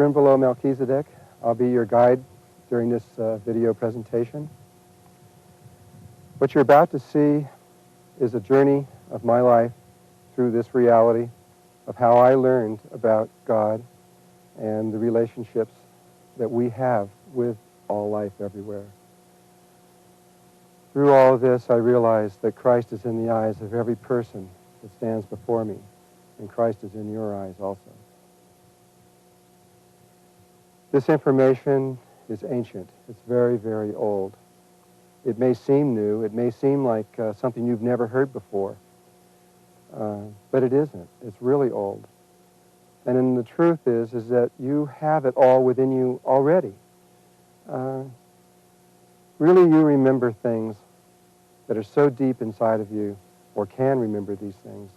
Drunvalo, Melchizedek. I'll be your guide during this video presentation. What you're about to see is a journey of my life through this reality of how I learned about God and the relationships that we have with all life everywhere. Through all of this, I realized that Christ is in the eyes of every person that stands before me, and Christ is in your eyes also. This information is ancient. It's very, very old. It may seem new. It may seem like something you've never heard before, but it isn't. It's really old. And then the truth is that you have it all within you already. Really, you remember things that are so deep inside of you, or can remember these things.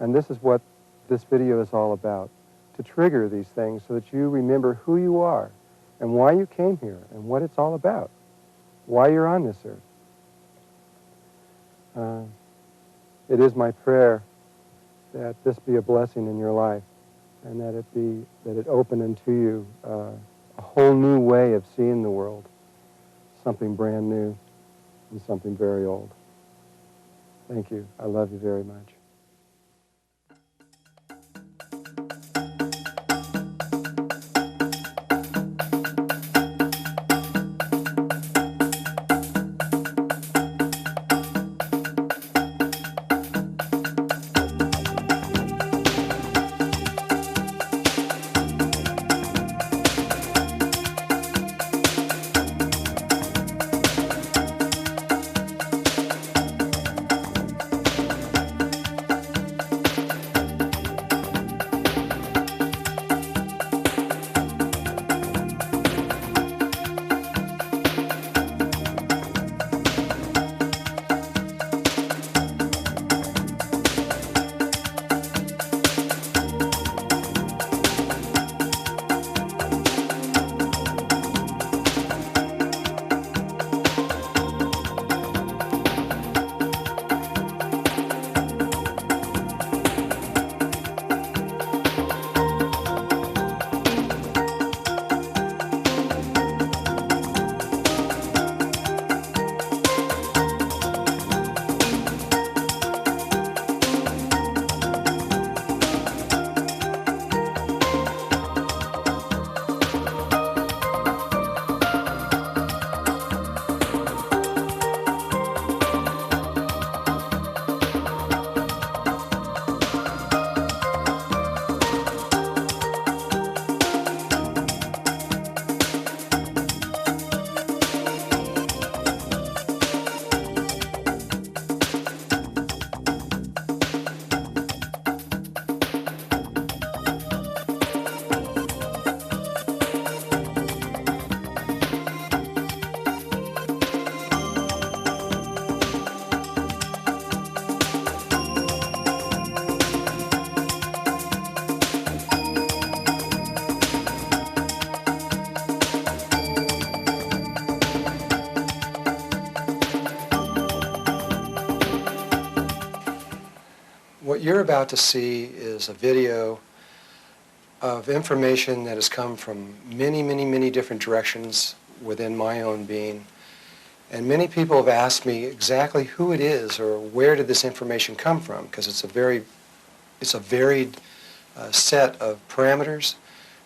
And this is what this video is all about, to trigger these things so that you remember who you are and why you came here and what it's all about, why you're on this earth. It is my prayer that this be a blessing in your life and that it open into you a whole new way of seeing the world, something brand new and something very old. Thank you. I love you very much. What you're about to see is a video of information that has come from many, many, many different directions within my own being. And many people have asked me exactly who it is or where did this information come from, because it's a varied set of parameters,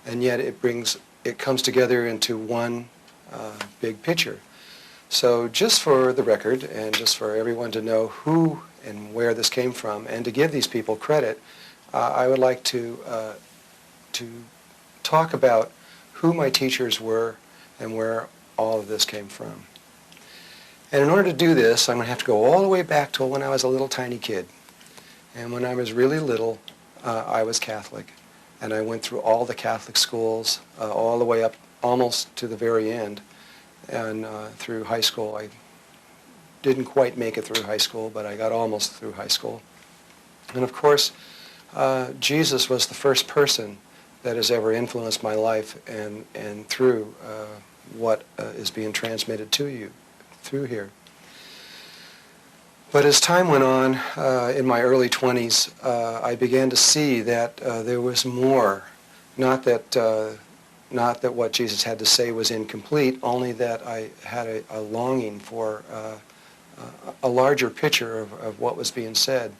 and yet it comes together into one big picture. So just for the record, and just for everyone to know who and where this came from, and to give these people credit, I would like to talk about who my teachers were and where all of this came from. And in order to do this, I'm going to have to go all the way back to when I was a little tiny kid. And when I was really little, I was Catholic. And I went through all the Catholic schools, all the way up almost to the very end. And through high school, I didn't quite make it through high school, but I got almost through high school. And of course, Jesus was the first person that has ever influenced my life and through what is being transmitted to you through here. But as time went on, in my early 20s, I began to see that there was more. Not that not that what Jesus had to say was incomplete, only that I had a longing for a larger picture of what was being said.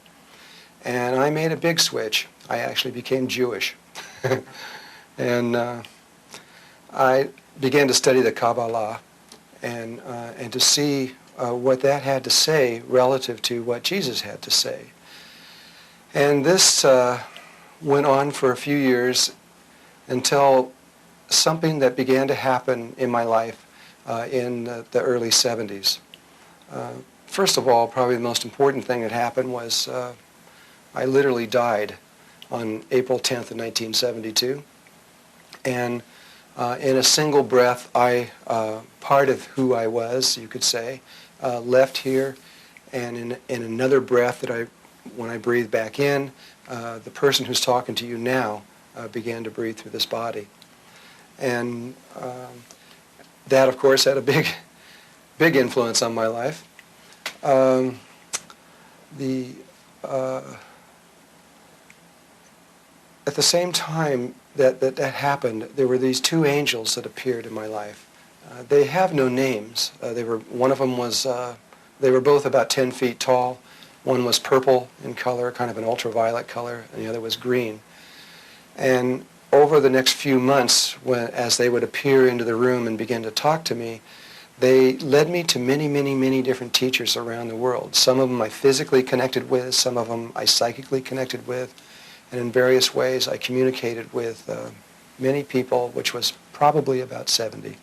And I made a big switch. I actually became Jewish. And I began to study the Kabbalah and to see what that had to say relative to what Jesus had to say. And this went on for a few years until something that began to happen in my life in the early 70s. First of all, probably the most important thing that happened was I literally died on April 10th of 1972. And in a single breath, part of who I was, you could say, left here. And in another breath when I breathed back in, the person who's talking to you now began to breathe through this body. And that, of course, had a big influence on my life. At the same time that happened, there were these two angels that appeared in my life. They have no names. One of them was, they were both about 10 feet tall. One was purple in color, kind of an ultraviolet color, and the other was green. And over the next few months, as they would appear into the room and begin to talk to me, they led me to many, many, many different teachers around the world. Some of them I physically connected with, some of them I psychically connected with, and in various ways I communicated with many people, which was probably about 70,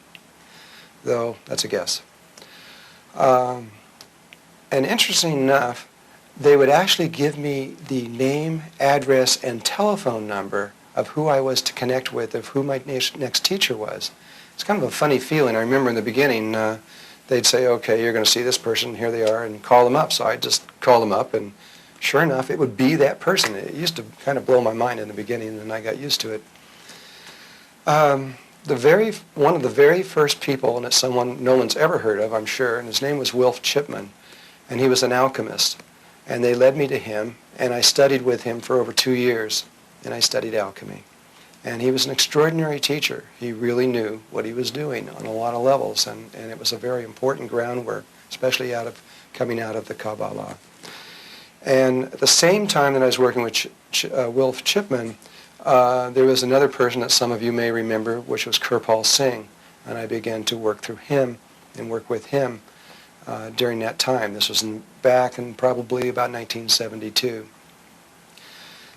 though that's a guess. And interesting enough, they would actually give me the name, address, and telephone number of who I was to connect with, of who my next teacher was. It's kind of a funny feeling. I remember in the beginning, they'd say, okay, you're going to see this person, here they are, and call them up. So I'd just call them up, and sure enough, it would be that person. It used to kind of blow my mind in the beginning, and I got used to it. One of the very first people, and it's someone no one's ever heard of, I'm sure, and his name was Wilf Chipman, and he was an alchemist. And they led me to him, and I studied with him for over 2 years, and I studied alchemy. And he was an extraordinary teacher. He really knew what he was doing on a lot of levels, and it was a very important groundwork, especially coming out of the Kabbalah. And at the same time that I was working with Wilf Chipman, there was another person that some of you may remember, which was Kirpal Singh, and I began to work through him and work with him during that time. This was back in probably about 1972.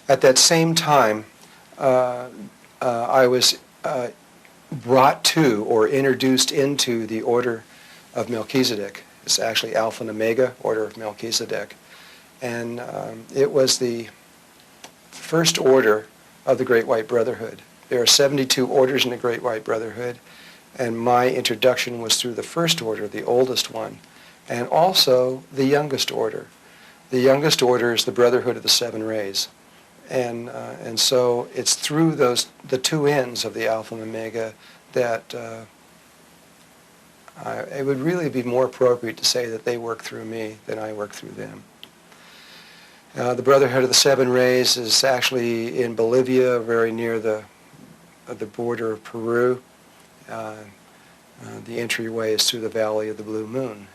At that same time, I was brought to or introduced into the Order of Melchizedek. It's actually Alpha and Omega, Order of Melchizedek. And it was the first order of the Great White Brotherhood. There are 72 orders in the Great White Brotherhood, and my introduction was through the first order, the oldest one, and also the youngest order. The youngest order is the Brotherhood of the Seven Rays. And so it's through the two ends of the Alpha and Omega that it would really be more appropriate to say that they work through me than I work through them. The Brotherhood of the Seven Rays is actually in Bolivia, very near the border of Peru. The entryway is through the Valley of the Blue Moon.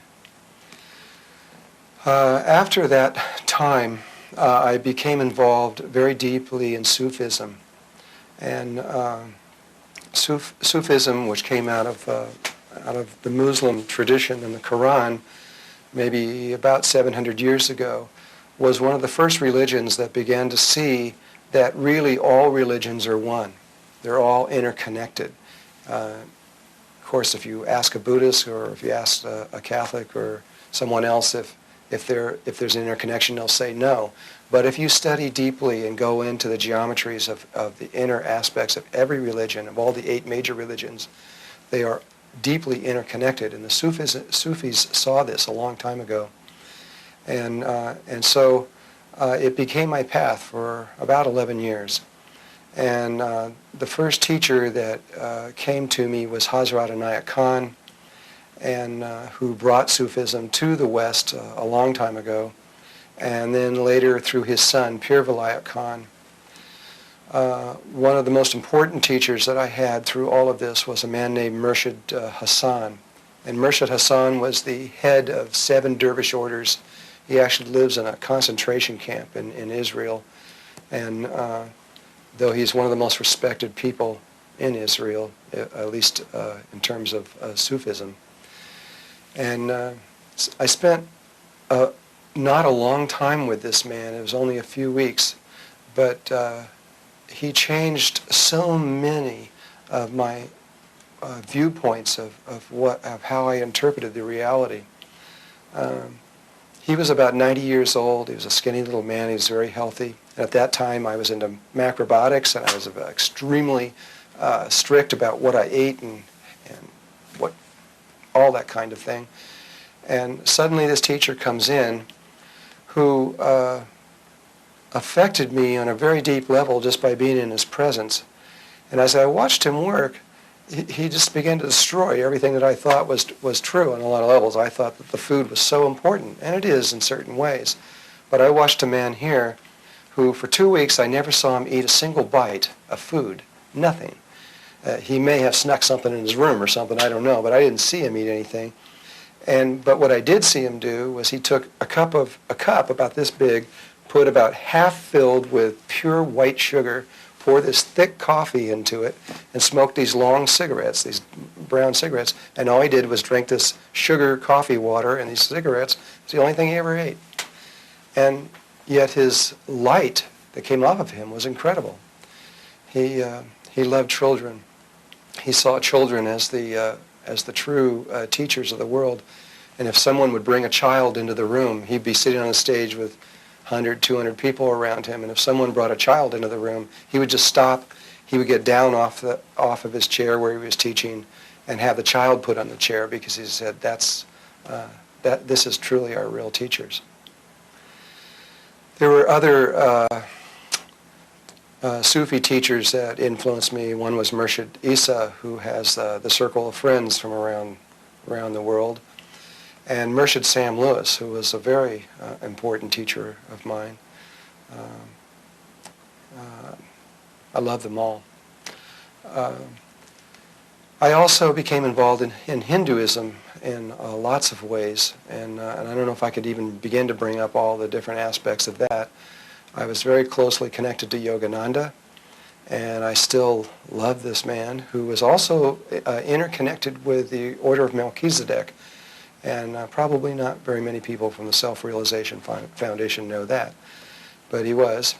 After that time, I became involved very deeply in Sufism. And Sufism, which came out of the Muslim tradition and the Quran, maybe about 700 years ago, was one of the first religions that began to see that really all religions are one. They're all interconnected. Of course, if you ask a Buddhist or if you ask a Catholic or someone else if there's an interconnection, they'll say no. But if you study deeply and go into the geometries of the inner aspects of every religion, of all the 8 major religions, they are deeply interconnected. And the Sufis saw this a long time ago. And so it became my path for about 11 years. And the first teacher that came to me was Hazrat Inayat Khan, and who brought Sufism to the West a long time ago, and then later through his son, Pir Vilayat Khan. One of the most important teachers that I had through all of this was a man named Murshid Hassan. And Murshid Hassan was the head of 7 dervish orders. He actually lives in a concentration camp in Israel. And though he's one of the most respected people in Israel, at least in terms of Sufism. And I spent not a long time with this man. It was only a few weeks. But he changed so many of my viewpoints of how I interpreted the reality. He was about 90 years old. He was a skinny little man. He was very healthy. And at that time, I was into macrobiotics, and I was extremely strict about what I ate and what all that kind of thing. And suddenly, this teacher comes in, who affected me on a very deep level just by being in his presence. And as I watched him work, he just began to destroy everything that I thought was true on a lot of levels. I thought that the food was so important, and it is in certain ways. But I watched a man here who, for 2 weeks, I never saw him eat a single bite of food. Nothing. He may have snuck something in his room or something, I don't know, but I didn't see him eat anything. But what I did see him do was he took a cup about this big, put about half filled with pure white sugar, pour this thick coffee into it, and smoked these long cigarettes, these brown cigarettes. And all he did was drink this sugar coffee water and these cigarettes. It's the only thing he ever ate. And yet his light that came off of him was incredible. He loved children. He saw children as the true teachers of the world. And if someone would bring a child into the room, he'd be sitting on the stage with 100, 200 people around him, and if someone brought a child into the room, he would just stop. He would get down off of his chair where he was teaching and have the child put on the chair, because he said, this is truly our real teachers. There were other Sufi teachers that influenced me. One was Murshid Isa, who has the circle of friends from around the world. And Murshid Sam Lewis, who was a very important teacher of mine. I love them all. I also became involved in Hinduism in lots of ways, and I don't know if I could even begin to bring up all the different aspects of that. I was very closely connected to Yogananda, and I still love this man, who was also interconnected with the Order of Melchizedek. And probably not very many people from the Self-Realization Foundation know that, but he was.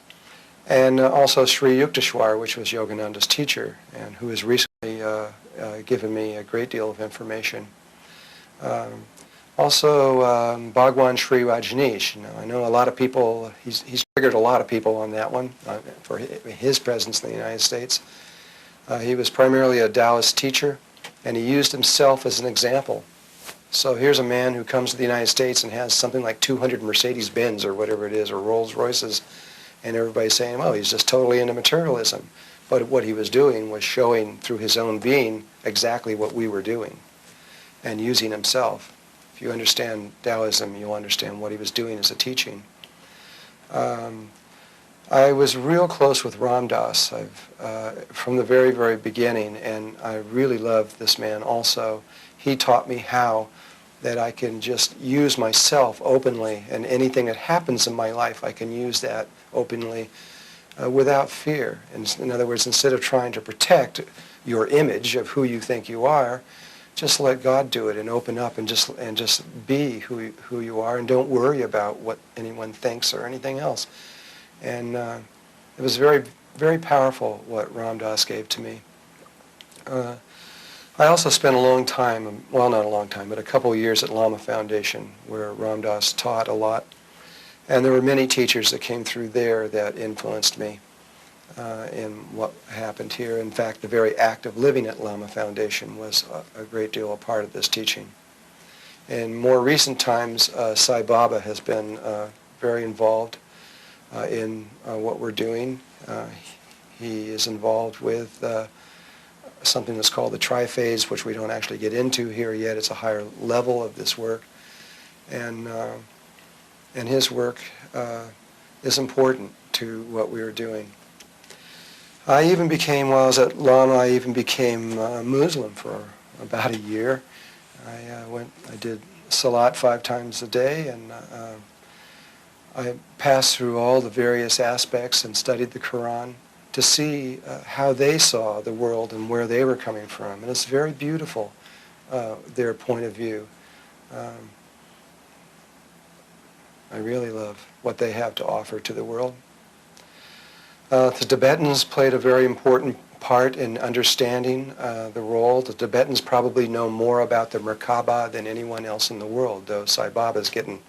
And also Sri Yukteswar, which was Yogananda's teacher, and who has recently given me a great deal of information. Also Bhagwan Sri Rajneesh. I know a lot of people, he's triggered a lot of people on that one for his presence in the United States. He was primarily a Taoist teacher, and he used himself as an example. So here's a man who comes to the United States and has something like 200 Mercedes-Benz or whatever it is, or Rolls-Royces, and everybody's saying, oh, he's just totally into materialism. But what he was doing was showing through his own being exactly what we were doing and using himself. If you understand Taoism, you'll understand what he was doing as a teaching. I was real close with Ram Dass from the very, very beginning, and I really loved this man also. He taught me how that I can just use myself openly, and anything that happens in my life, I can use that openly without fear. In other words, instead of trying to protect your image of who you think you are, just let God do it and open up and just be who you are, and don't worry about what anyone thinks or anything else. And it was very, very powerful what Ram Dass gave to me. I also spent a long time, well, not a long time, but a couple of years at Lama Foundation, where Ram Dass taught a lot. And there were many teachers that came through there that influenced me in what happened here. In fact, the very act of living at Lama Foundation was a great deal a part of this teaching. In more recent times, Sai Baba has been very involved in what we're doing. He is involved with something that's called the triphase, which we don't actually get into here yet. It's a higher level of this work. And his work is important to what we are doing. I even became, while I was at Lama, I even became Muslim for about a year. I did Salat 5 times a day, and I passed through all the various aspects and studied the Quran to see how they saw the world and where they were coming from. And it's very beautiful, their point of view. I really love what they have to offer to the world. The Tibetans played a very important part in understanding the role. The Tibetans probably know more about the Merkaba than anyone else in the world, though Sai Baba is getting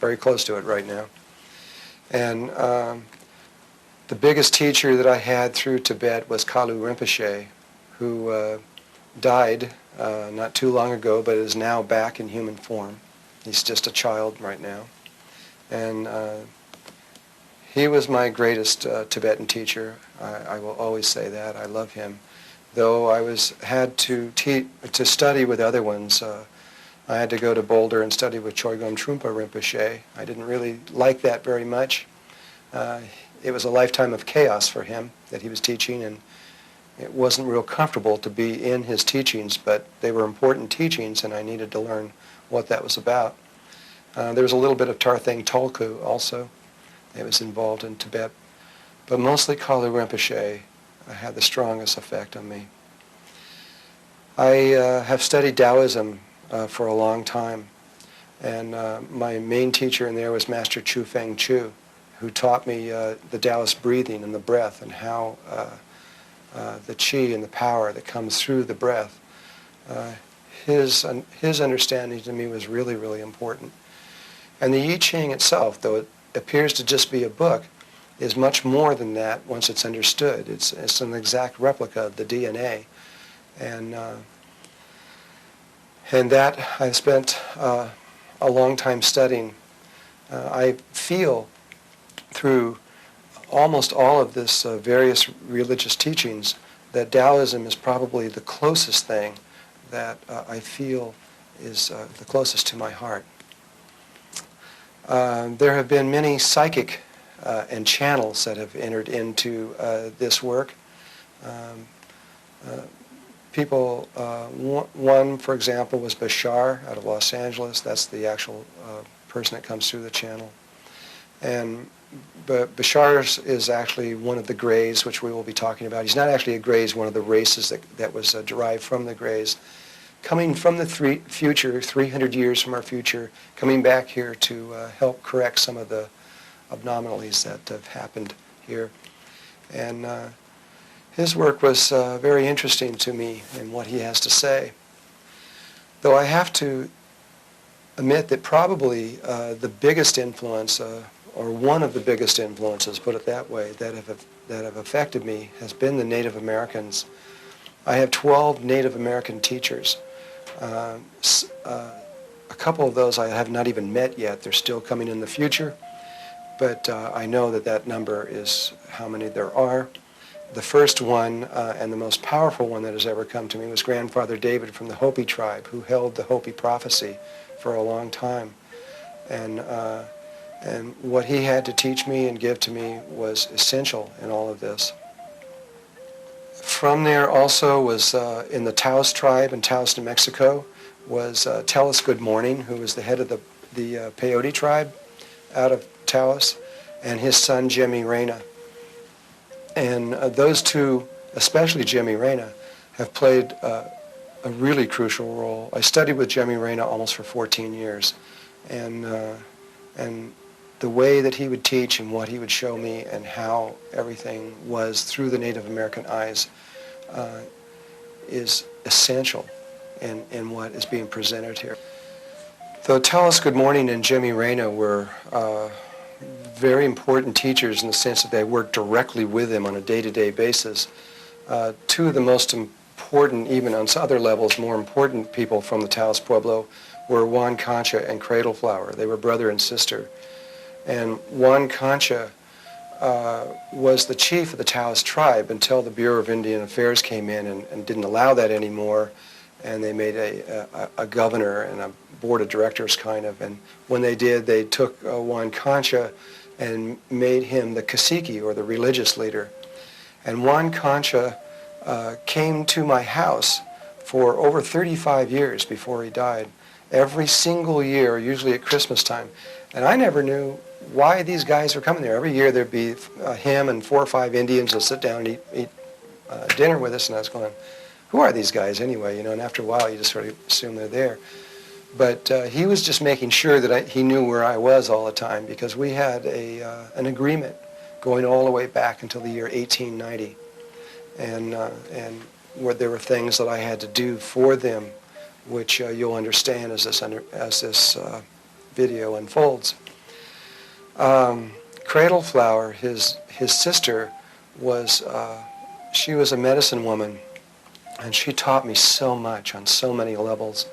very close to it right now. And the biggest teacher that I had through Tibet was Kalu Rinpoche, who died not too long ago, but is now back in human form. He's just a child right now. And he was my greatest Tibetan teacher. I will always say that. I love him. Though I had to study with other ones. I had to go to Boulder and study with Chogyam Trungpa Rinpoche. I didn't really like that very much. It was a lifetime of chaos for him that he was teaching, and it wasn't real comfortable to be in his teachings, but they were important teachings, and I needed to learn what that was about. There was a little bit of Tarthang Tolku also that was involved in Tibet, but mostly Kalu Rinpoche had the strongest effect on me. I have studied Taoism for a long time, and my main teacher in there was Master Chu Feng Chu, who taught me the Taoist breathing and the breath and how the qi and the power that comes through the breath. His understanding to me was really, really important. And the I Ching itself, though it appears to just be a book, is much more than that once it's understood. It's an exact replica of the DNA. And that I've spent a long time studying. I feel through almost all of this various religious teachings that Taoism is probably the closest thing that I feel is the closest to my heart. There have been many psychic and channels that have entered into this work. People, one, for example, was Bashar out of Los Angeles. That's the actual person that comes through the channel. But Bashar is actually one of the Greys, which we will be talking about. He's not actually a Grey, he's one of the races that was derived from the Greys, coming from the future, 300 years from our future, coming back here to help correct some of the anomalies that have happened here. And his work was very interesting to me in what he has to say. Though I have to admit that probably the biggest influence, or one of the biggest influences, put it that way, that have affected me has been the Native Americans. I have 12 Native American teachers. A couple of those I have not even met yet. They're still coming in the future, but I know that number is how many there are. The first one and the most powerful one that has ever come to me was Grandfather David from the Hopi tribe, who held the Hopi prophecy for a long time. And what he had to teach me and give to me was essential in all of this. From there also was in the Taos tribe in Taos, New Mexico, was Tell Us Good Morning, who was the head of the Peyote tribe out of Taos, and his son Jimmy Reyna. And those two, especially Jimmy Reyna, have played a really crucial role. I studied with Jimmy Reyna almost for 14 years, and the way that he would teach and what he would show me and how everything was through the Native American eyes is essential in what is being presented here. Though Tell Us Good Morning and Jimmy Reyna were very important teachers in the sense that they worked directly with him on a day-to-day basis, two of the most important, even on other levels, more important people from the Taos Pueblo were Juan Concha and Cradle Flower. They were brother and sister. And Juan Concha was the chief of the Taos tribe until the Bureau of Indian Affairs came in and didn't allow that anymore, and they made a governor and a board of directors kind of. And when they did, they took Juan Concha and made him the cacique, or the religious leader. And Juan Concha came to my house for over 35 years before he died, every single year, usually at Christmas time. And I never knew why these guys were coming there. Every year there'd be him and 4 or 5 Indians that sit down and eat dinner with us, and I was going, who are these guys anyway? And after a while you just sort of assume they're there. But he was just making sure that he knew where I was all the time, because we had an agreement going all the way back until the year 1890. And where there were things that I had to do for them, which you'll understand as this video unfolds. Cradle Flower, his sister, she was a medicine woman, and she taught me so much on so many levels.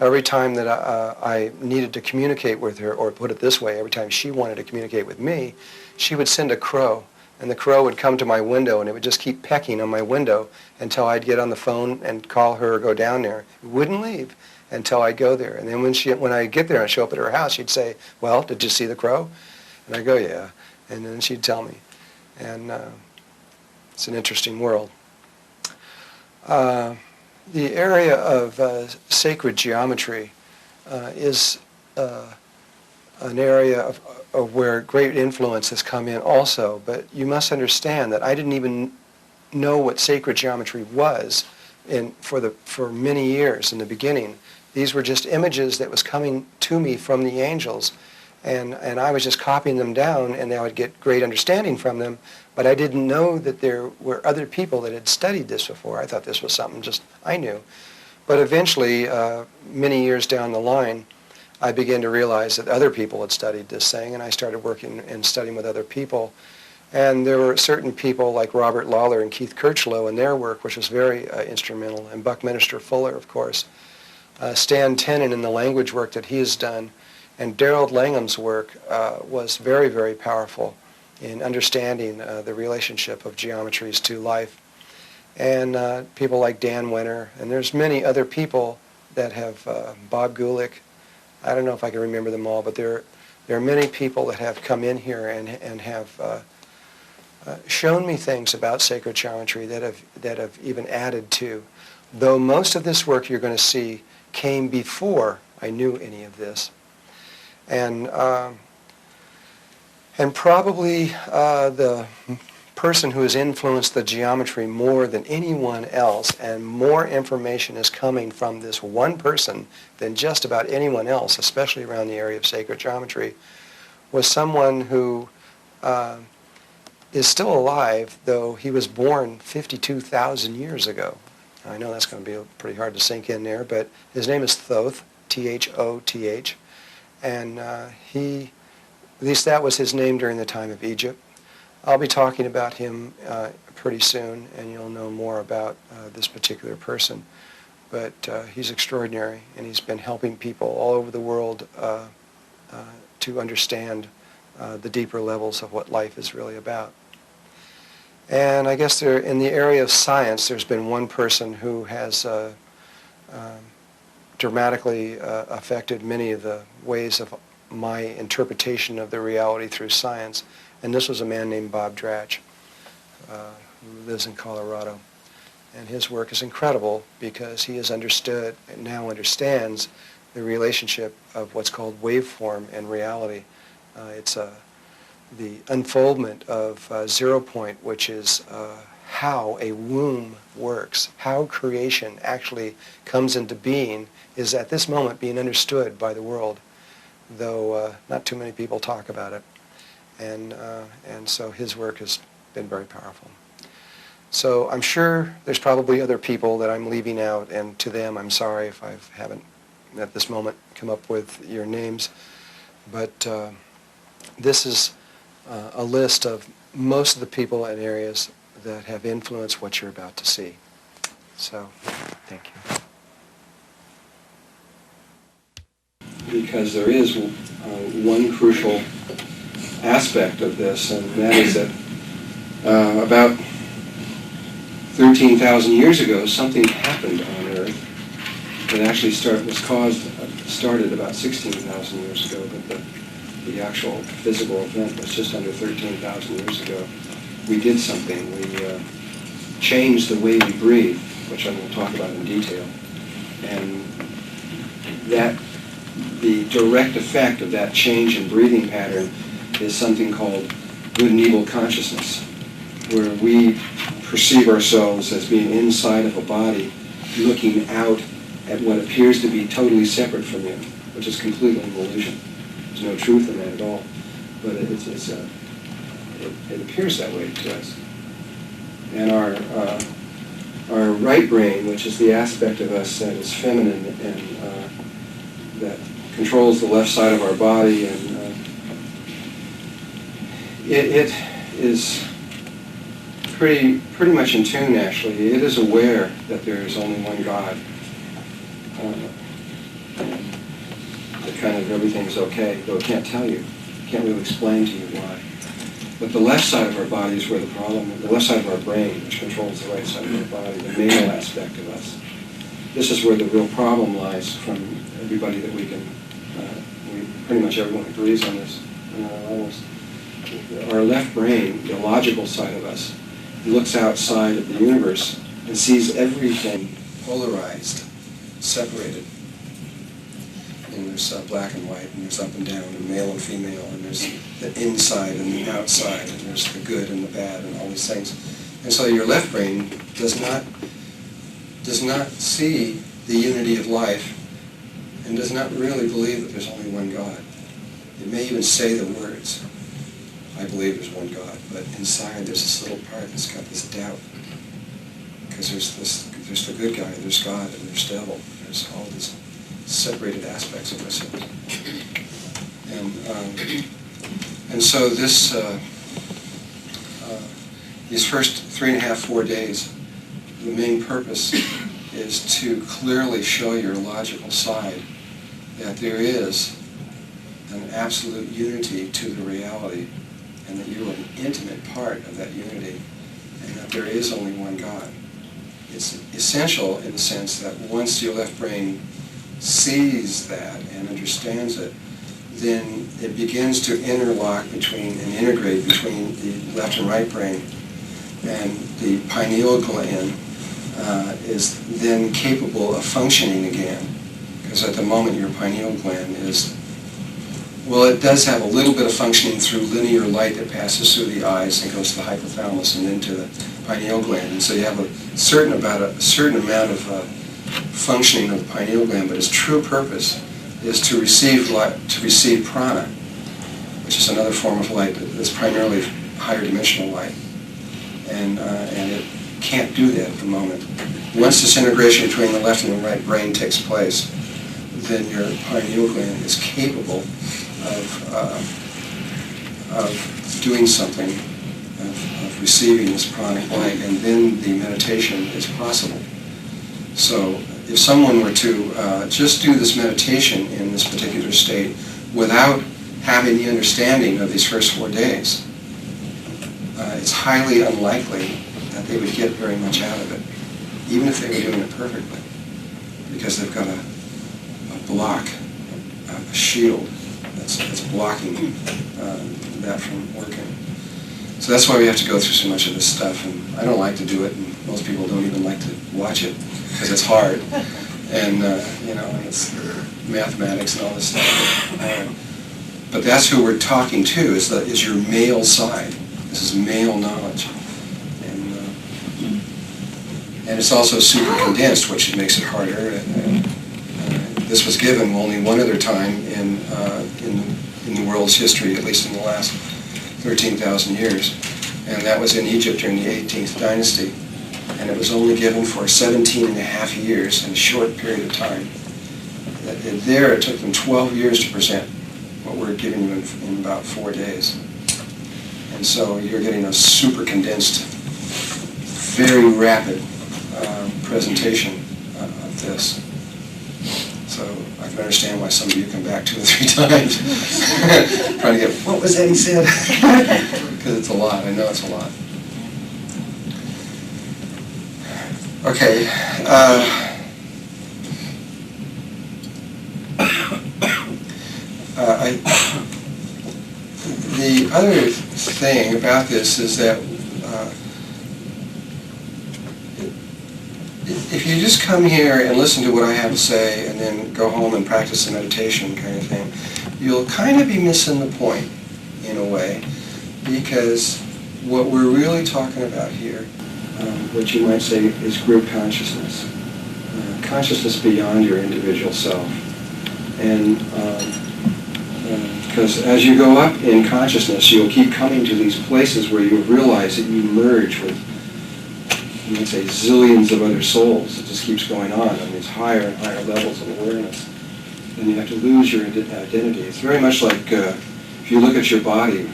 Every time that I needed to communicate with her, or put it this way, every time she wanted to communicate with me, she would send a crow, and the crow would come to my window, and it would just keep pecking on my window until I'd get on the phone and call her or go down there. It wouldn't leave until I'd go there. And then when I get there and show up at her house, she'd say, well, did you see the crow? And I go, yeah. And then she'd tell me. And it's an interesting world. The area of sacred geometry is an area of where great influence has come in also, but you must understand that I didn't even know what sacred geometry was for many years in the beginning. These were just images that was coming to me from the angels, and I was just copying them down, and I would get great understanding from them, but I didn't know that there were other people that had studied this before. I thought this was something just I knew. But eventually, many years down the line, I began to realize that other people had studied this thing, and I started working and studying with other people. And there were certain people like Robert Lawler and Keith Kirchlow in their work, which was very instrumental, and Buckminster Fuller, of course. Stan Tenen in the language work that he has done, and Darrell Langham's work was very, very powerful in understanding the relationship of geometries to life. And people like Dan Wenner, and there's many other people that have, Bob Gulick, I don't know if I can remember them all, but there are many people that have come in here and have shown me things about sacred geometry that have even added to. Though most of this work you're going to see came before I knew any of this. And probably the person who has influenced the geometry more than anyone else, and more information is coming from this one person than just about anyone else, especially around the area of sacred geometry, was someone who is still alive, though he was born 52,000 years ago. I know that's going to be pretty hard to sink in there, but his name is Thoth, T-H-O-T-H, and at least that was his name during the time of Egypt. I'll be talking about him pretty soon, and you'll know more about this particular person. But he's extraordinary, and he's been helping people all over the world to understand the deeper levels of what life is really about. And I guess in the area of science, there's been one person who has dramatically affected many of the ways of my interpretation of the reality through science. And this was a man named Bob Dratch, who lives in Colorado. And his work is incredible because he has understood and now understands the relationship of what's called waveform and reality. It's the unfoldment of zero point, which is how a womb works, how creation actually comes into being, is at this moment being understood by the world, though not too many people talk about it. And so his work has been very powerful. So I'm sure there's probably other people that I'm leaving out, and to them I'm sorry if I haven't at this moment come up with your names. But this is a list of most of the people and areas that have influenced what you're about to see. So, thank you. Because there is one crucial aspect of this, and that is that about 13,000 years ago, something happened on Earth that actually started about 16,000 years ago, but the actual physical event was just under 13,000 years ago. we did something. We changed the way we breathe, which I'm going to talk about in detail. And that the direct effect of that change in breathing pattern is something called good and evil consciousness, where we perceive ourselves as being inside of a body, looking out at what appears to be totally separate from you, which is completely an illusion. There's no truth in that at all, but it appears that way to us. And our right brain, which is the aspect of us that is feminine and that controls the left side of our body, and it is pretty much in tune, actually. It is aware that there is only one God. That kind of everything's okay, though it can't tell you. Can't really explain to you why. But the left side of our body is where the problem is. The left side of our brain, which controls the right side of our body, the male aspect of us. This is where the real problem lies from everybody that we can, pretty much everyone agrees on this. Almost. Our left brain, the logical side of us, looks outside of the universe and sees everything polarized, separated. And there's black and white, and there's up and down, and male and female, and there's the inside and the outside, and there's the good and the bad, and all these things. And so your left brain does not see the unity of life, and does not really believe that there's only one God. It may even say the words, I believe there's one God, but inside there's this little part that's got this doubt. Because there's the good guy, there's God, and there's devil. There's all these separated aspects of ourselves. And so this, these first 3.5, 4 days, the main purpose is to clearly show your logical side that there is an absolute unity to the reality, and that you are an intimate part of that unity, and that there is only one God. It's essential in the sense that once your left brain sees that and understands it, then it begins to interlock between and integrate between the left and right brain, and the pineal gland is then capable of functioning again. Because at the moment your pineal gland is, well, it does have a little bit of functioning through linear light that passes through the eyes and goes to the hypothalamus and into the pineal gland. And so you have a certain amount of functioning of the pineal gland, but its true purpose is to receive light, to receive prana, which is another form of light that's primarily higher dimensional light. And it can't do that at the moment. Once this integration between the left and the right brain takes place, then your pineal gland is capable of doing something, of receiving this pranic light, and then the meditation is possible. So if someone were to just do this meditation in this particular state without having the understanding of these first 4 days, it's highly unlikely that they would get very much out of it, even if they were doing it perfectly, because they've got a block, a shield that's blocking that from working. So that's why we have to go through so much of this stuff, and I don't like to do it, and most people don't even like to watch it because it's hard, and and it's mathematics and all this stuff. But that's who we're talking to, is your male side. This is male knowledge, and it's also super condensed, which makes it harder. This was given only one other time in the world's history, at least in the last 13,000 years, and that was in Egypt during the 18th dynasty, and it was only given for 17.5 years in a short period of time. There, it took them 12 years to present what we're giving you in about 4 days, and so you're getting a super condensed, very rapid presentation of this. So I can understand why some of you come back 2 or 3 times trying to get, what was that he said? Because it's a lot. I know it's a lot. Okay. The other thing about this is that if you just come here and listen to what I have to say and then go home and practice the meditation kind of thing, you'll kind of be missing the point in a way, because what we're really talking about here, what you might say is group consciousness, consciousness beyond your individual self. And because as you go up in consciousness, you'll keep coming to these places where you realize that you merge with, you might say, zillions of other souls. It just keeps going on these higher and higher levels of awareness. And you have to lose your identity. It's very much like if you look at your body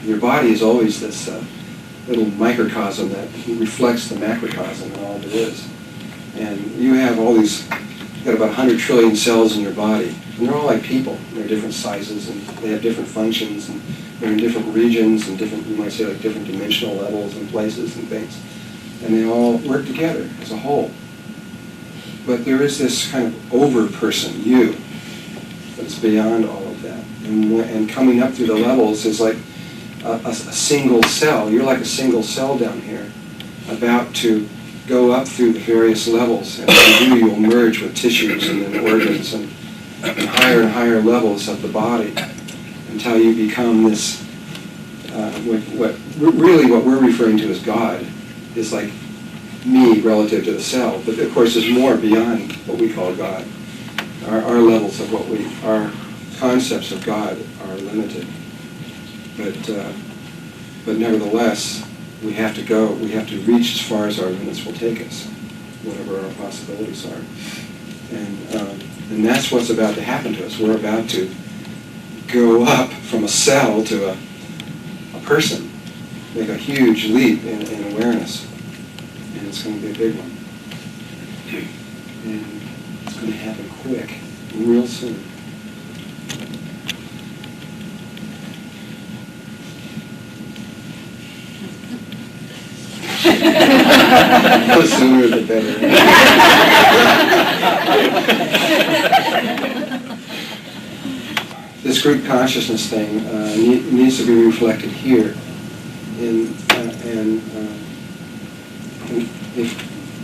is always this little microcosm that reflects the macrocosm and all that it is. And you have all these, you've got about 100 trillion cells in your body. And they're all like people. They're different sizes, and they have different functions, and they're in different regions, and different, you might say, like different dimensional levels and places and things. And they all work together as a whole. But there is this kind of over-person, you, that's beyond all of that. And coming up through the levels is like a single cell. You're like a single cell down here, about to go up through the various levels. And when you do, you'll merge with tissues and then organs and higher levels of the body until you become this, what we're referring to as God is like me relative to the cell. But of course there's more beyond what we call God. Our levels of our concepts of God are limited. But nevertheless, we have to reach as far as our limits will take us, whatever our possibilities are. And that's what's about to happen to us. We're about to go up from a cell to a person, make a huge leap in awareness. And it's going to be a big one. And it's going to happen quick, real soon. The sooner the better. This group consciousness thing needs to be reflected here. And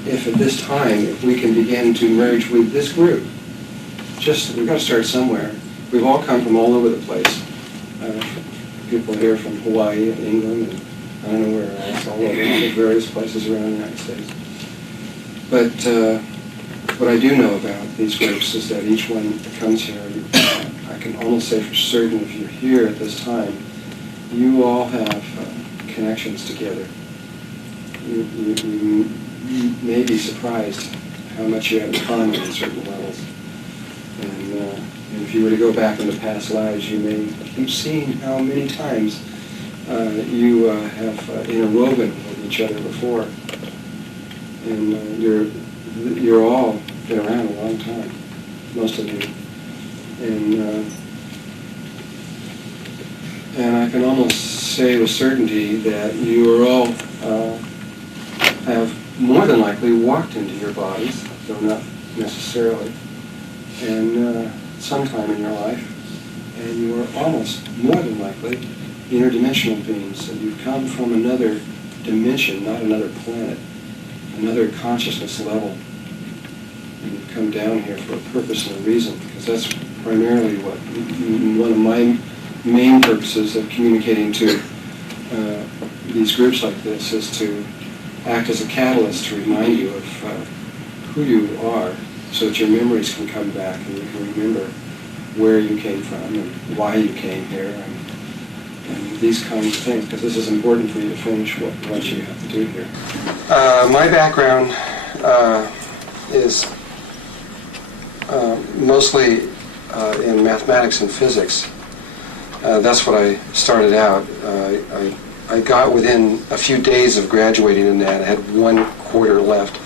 if at this time, if we can begin to merge with this group, we've got to start somewhere. We've all come from all over the place. People here from Hawaii and England and I don't know where else, all over various places around the United States. But what I do know about these groups is that each one that comes here, I can almost say for certain, if you're here at this time, you all have connections together. You may be surprised how much you have in common at certain levels. And if you were to go back into past lives, you may keep seeing how many times you have interwoven with each other before. And you're all been around a long time, most of you. And I can almost say with certainty that you are all have more than likely walked into your bodies, though not necessarily, and sometime in your life, and you are almost more than likely interdimensional beings, and you've come from another dimension, not another planet, another consciousness level. And you've come down here for a purpose and a reason, because that's primarily what one of my main purposes of communicating to these groups like this is to act as a catalyst to remind you of who you are, so that your memories can come back and you can remember where you came from and why you came here and these kinds of things, because this is important for you to finish what you have to do here. My background is mostly in mathematics and physics. That's what I started out. I got within a few days of graduating in that. I had 1 quarter left.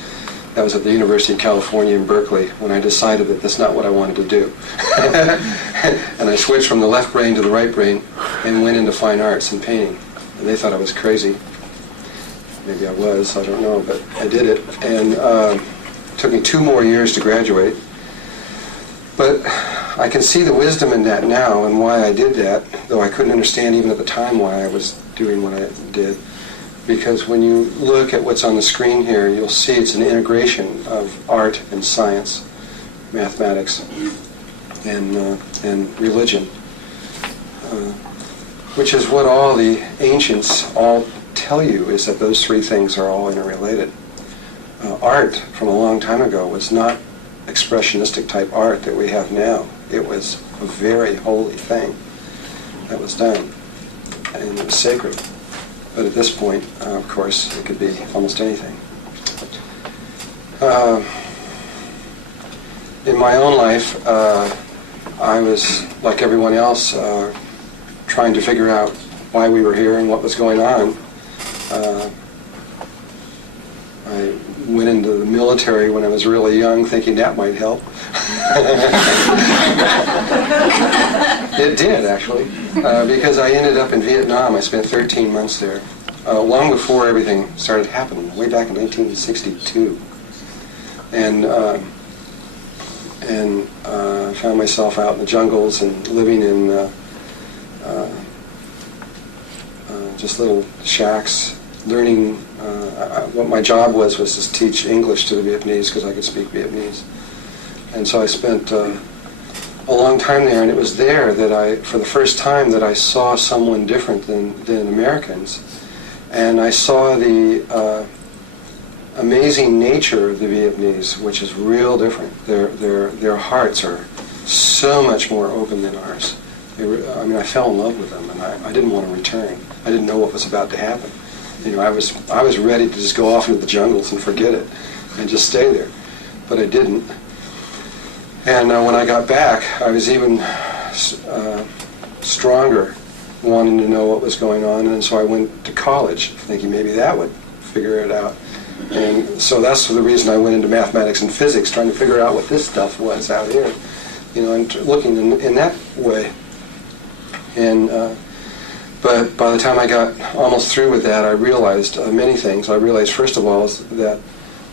That was at the University of California in Berkeley, when I decided that that's not what I wanted to do. And I switched from the left brain to the right brain and went into fine arts and painting. And they thought I was crazy. Maybe I was, I don't know, but I did it. And it took me 2 more years to graduate. But I can see the wisdom in that now and why I did that, though I couldn't understand even at the time why I was doing what I did. because when you look at what's on the screen here, you'll see it's an integration of art and science, mathematics, and religion, which is what all the ancients all tell you, is that those three things are all interrelated. Art from a long time ago was not expressionistic type art that we have now. It was a very holy thing that was done, and it was sacred. But at this point, of course, it could be almost anything. In my own life, I was, like everyone else, trying to figure out why we were here and what was going on. I went into the military when I was really young, thinking that might help. It did, actually, because I ended up in Vietnam. I spent 13 months there, long before everything started happening, way back in 1962. And found myself out in the jungles and living in just little shacks, learning. What my job was to teach English to the Vietnamese, because I could speak Vietnamese. And so I spent a long time there, and it was there that for the first time, that I saw someone different than Americans. And I saw the amazing nature of the Vietnamese, which is real different. Their hearts are so much more open than ours. I fell in love with them, and I didn't want to return. I didn't know what was about to happen. I was ready to just go off into the jungles and forget it, and just stay there, but I didn't. And when I got back, I was even stronger, wanting to know what was going on, and so I went to college, thinking maybe that would figure it out. And so that's the reason I went into mathematics and physics, trying to figure out what this stuff was out here, and looking in that way. And but by the time I got almost through with that, I realized many things. I realized, first of all, that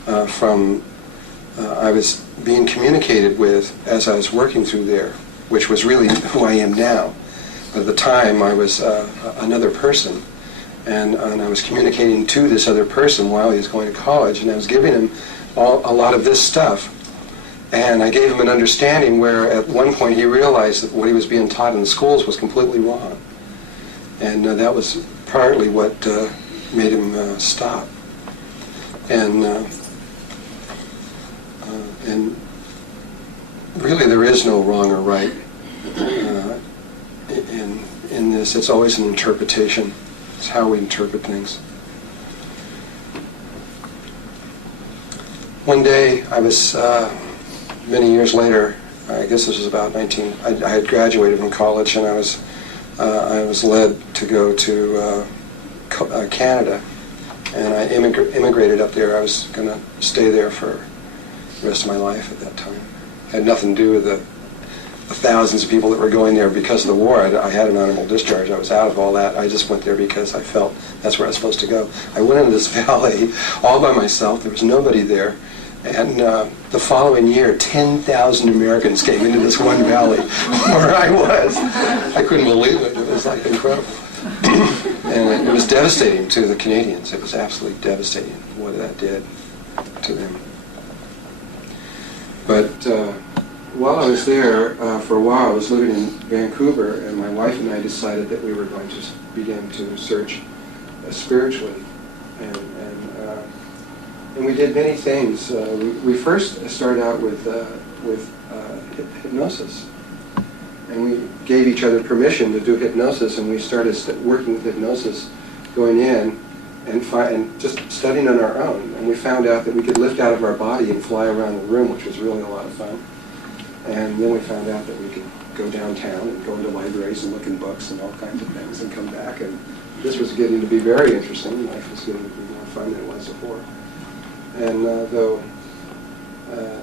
I was being communicated with as I was working through there, which was really who I am now. But at the time, I was another person, and I was communicating to this other person while he was going to college, and I was giving him a lot of this stuff. And I gave him an understanding where at one point he realized that what he was being taught in the schools was completely wrong. And that was partly what made him stop. And really there is no wrong or right in this. It's always an interpretation. It's how we interpret things. One day I was, many years later, I guess this was about I had graduated from college, and I was led to go to Canada, and I immigrated up there. I was going to stay there for the rest of my life at that time. It had nothing to do with the thousands of people that were going there because of the war. I had an honorable discharge. I was out of all that. I just went there because I felt that's where I was supposed to go. I went into this valley all by myself. There was nobody there. And the following year, 10,000 Americans came into this one valley where I was. I couldn't believe it. It was like incredible. And it was devastating to the Canadians. It was absolutely devastating what that did to them. But while I was there, for a while, I was living in Vancouver, and my wife and I decided that we were going to begin to search spiritually. And we did many things. We first started out with hypnosis. And we gave each other permission to do hypnosis, and we started working with hypnosis, going in and just studying on our own. And we found out that we could lift out of our body and fly around the room, which was really a lot of fun. And then we found out that we could go downtown and go into libraries and look in books and all kinds of things and come back. And this was getting to be very interesting. Life was getting to be more fun than it was before. And though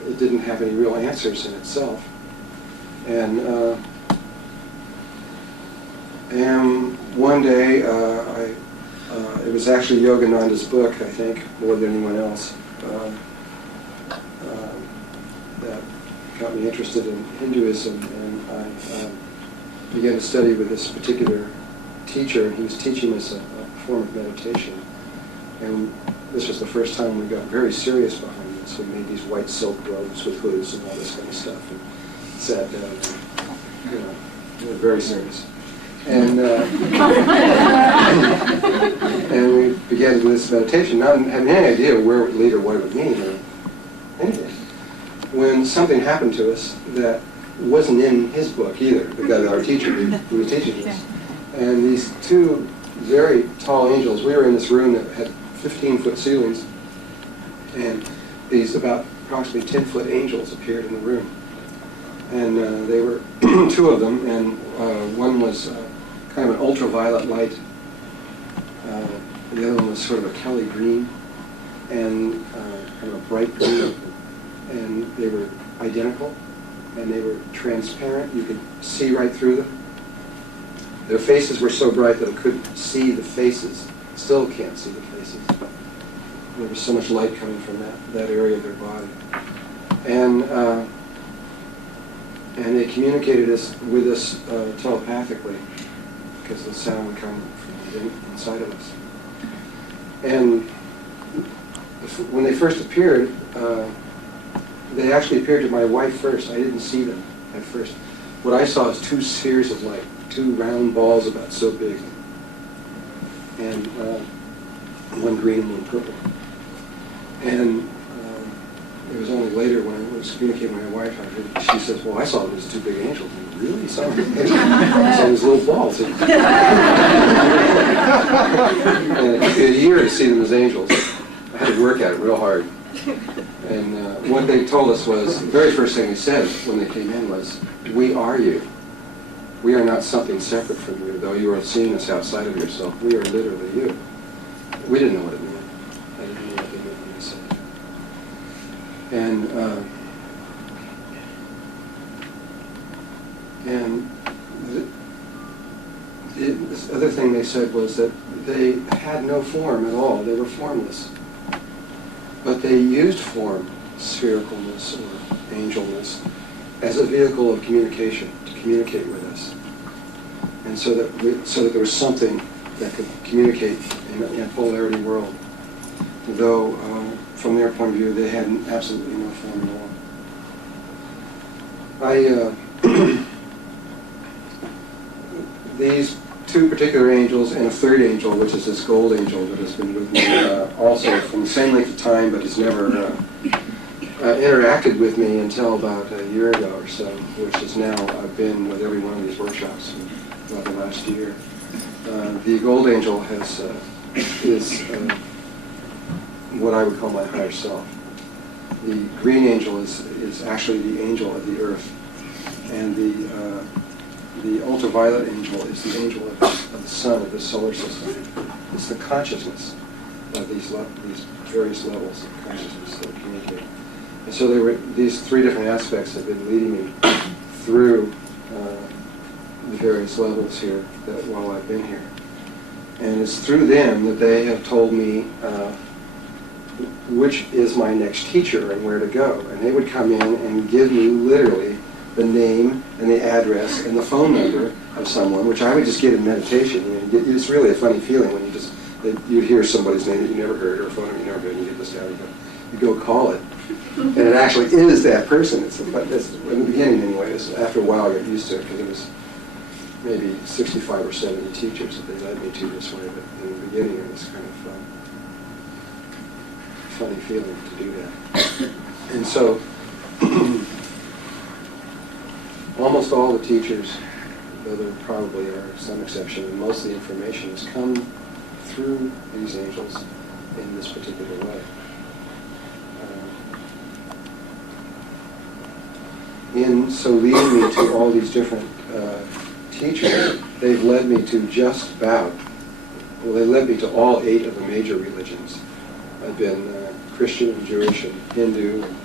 it didn't have any real answers in itself. And one day, it was actually Yogananda's book, I think, more than anyone else, that got me interested in Hinduism, and I began to study with this particular teacher, and he was teaching us a form of meditation. And this was the first time we got very serious behind this. We made these white silk robes with hoods and all this kind of stuff, and sat down and, we were very serious. And and we began to do this meditation, not having any idea where it would lead or what it would mean or anything. When something happened to us that wasn't in his book either, the guy, our teacher, who was teaching us. And these two very tall angels, we were in this room that had 15-foot ceilings, and these about approximately 10-foot angels appeared in the room. And they were two of them, and one was kind of an ultraviolet light. The other one was sort of a Kelly green, and kind of a bright green. And they were identical, and they were transparent. You could see right through them. Their faces were so bright that I couldn't see the faces. Still can't see the faces. There was so much light coming from that area of their body. And they communicated with us telepathically, because the sound would come from inside of us. And when they first appeared, they actually appeared to my wife first. I didn't see them at first. What I saw is two spheres of light, two round balls about so big, and one green and one purple. And it was only later when I was communicating with my wife, she says, well, I saw them as two big angels. And really? You saw them? I saw these little balls. And it took me a year to see them as angels. I had to work at it real hard. And what they told us was, the very first thing they said when they came in was, we are you. We are not something separate from you, though you are seeing us outside of yourself. We are literally you. We didn't know what it meant. I didn't know what they meant when they said it. This other thing they said was that they had no form at all. They were formless. But they used form, sphericalness or angelness, as a vehicle of communication, to communicate with us. And so that there was something that could communicate in a polarity world. Though, from their point of view, they had absolutely no form at all. These two particular angels and a third angel, which is this gold angel that has been with me also from the same length of time, but has never interacted with me until about a year ago or so, which is now I've been with every one of these workshops in about the last year. The gold angel is what I would call my higher self. The green angel is actually the angel of the earth, and the ultraviolet angel is the angel of the sun, of the solar system. It's the consciousness of these various levels of consciousness that communicate. And so these three different aspects have been leading me through the various levels here while I've been here. And it's through them that they have told me which is my next teacher and where to go. And they would come in and give me literally the name and the address and the phone number of someone, which I would just get in meditation. It's really a funny feeling when you hear somebody's name that you never heard or a phone number you never heard, and you get this down, you go call it. And it actually is that person. It's in the beginning anyways. After a while I got used to it because it was maybe 65 or 70 teachers that they led me to this way, but in the beginning it was kind of funny feeling to do that. And so almost all the teachers, though there probably are some exception, and most of the information has come through these angels in this particular way. In so leading me to all these different teachers, they've led me to they led me to all 8 of the major religions. I've been Christian and Jewish and Hindu and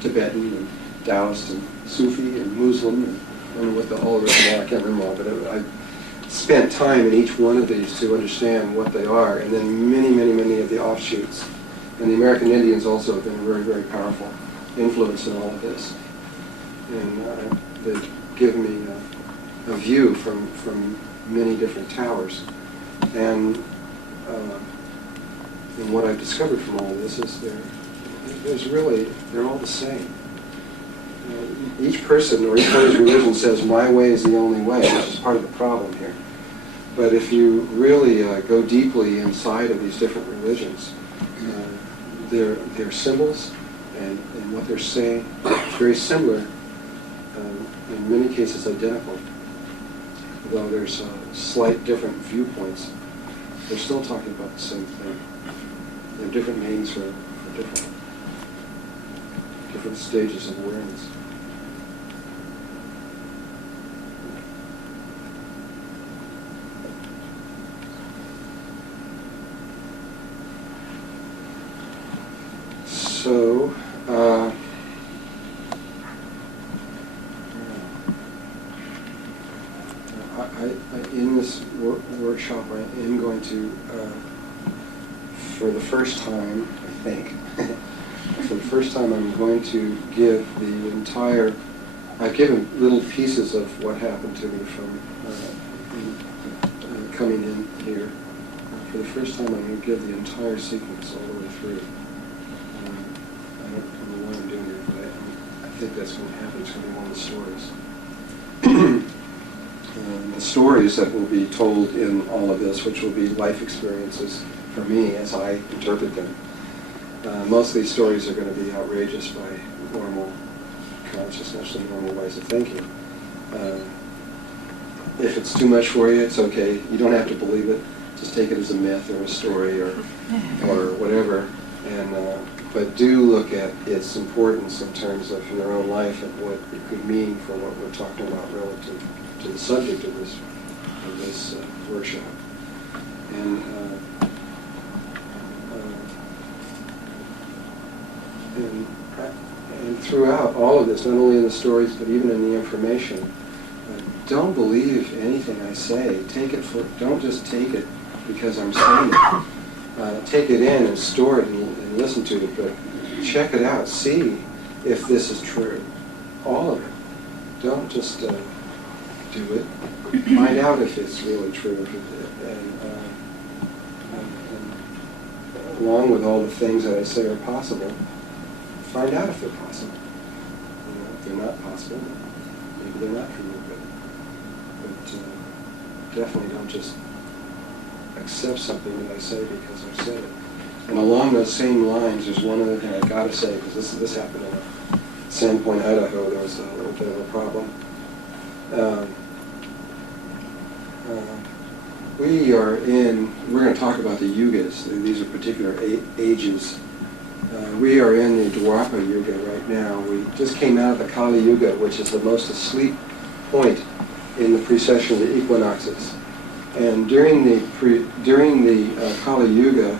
Tibetan and Taoist and Sufi and Muslim, and I don't know what all the rest of them are, I can't remember all, but I've spent time in each one of these to understand what they are, and then many, many, many of the offshoots. And the American Indians also have been a very, very powerful influence in all of this. And they've given me a view from many different towers. And And what I've discovered from all of this is they're all the same. Each person or each one of these religions says, my way is the only way, which is part of the problem here. But if you really go deeply inside of these different religions, they're symbols, and what they're saying is very similar, in many cases identical. Though there's slight different viewpoints, they're still talking about the same thing. There are different names for different stages of awareness. So, in this workshop, I am going to, for the first time, I think, for the first time, I'm going to give the entire. I've given little pieces of what happened to me from coming in here. For the first time, I'm going to give the entire sequence all the way through. I don't know why I'm doing it, but I think that's going to happen. It's going to be one of the stories. The stories that will be told in all of this, which will be life experiences for me as I interpret them. Most of these stories are going to be outrageous by normal consciousness and normal ways of thinking. If it's too much for you, it's okay. You don't have to believe it. Just take it as a myth or a story or whatever. But do look at its importance in terms of your own life and what it could mean for what we're talking about relative to the subject of this workshop. And throughout all of this, not only in the stories but even in the information, don't believe anything I say. Don't just take it because I'm saying it. Take it in and store it and listen to it, but check it out. See if this is true. All of it. Don't just do it. Find out if it's really true. And along with all the things that I say are possible, find out if they're possible. If they're not possible, maybe they're not for you. But definitely don't just accept something that I say because I said it. And along those same lines, there's one other thing I got to say, because this happened in Sandpoint, Idaho. There was a little bit of a problem. We're going to talk about the yugas. These are particular ages. We are in the Dwapara Yuga right now. We just came out of the Kali Yuga, which is the most asleep point in the precession of the equinoxes. And during the Kali Yuga,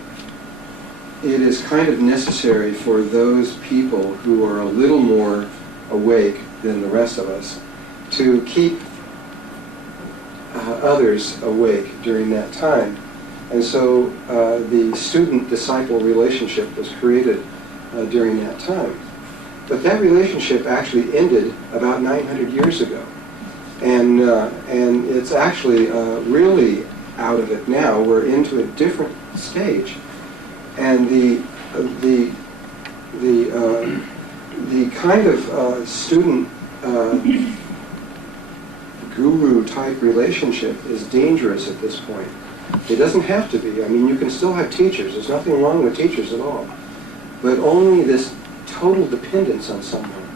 it is kind of necessary for those people who are a little more awake than the rest of us to keep others awake during that time. And so the student-disciple relationship was created during that time. But that relationship actually ended about 900 years ago. And it's actually really out of it now. We're into a different stage. And the kind of student guru type relationship is dangerous at this point. It doesn't have to be. I mean, you can still have teachers. There's nothing wrong with teachers at all. But only this total dependence on someone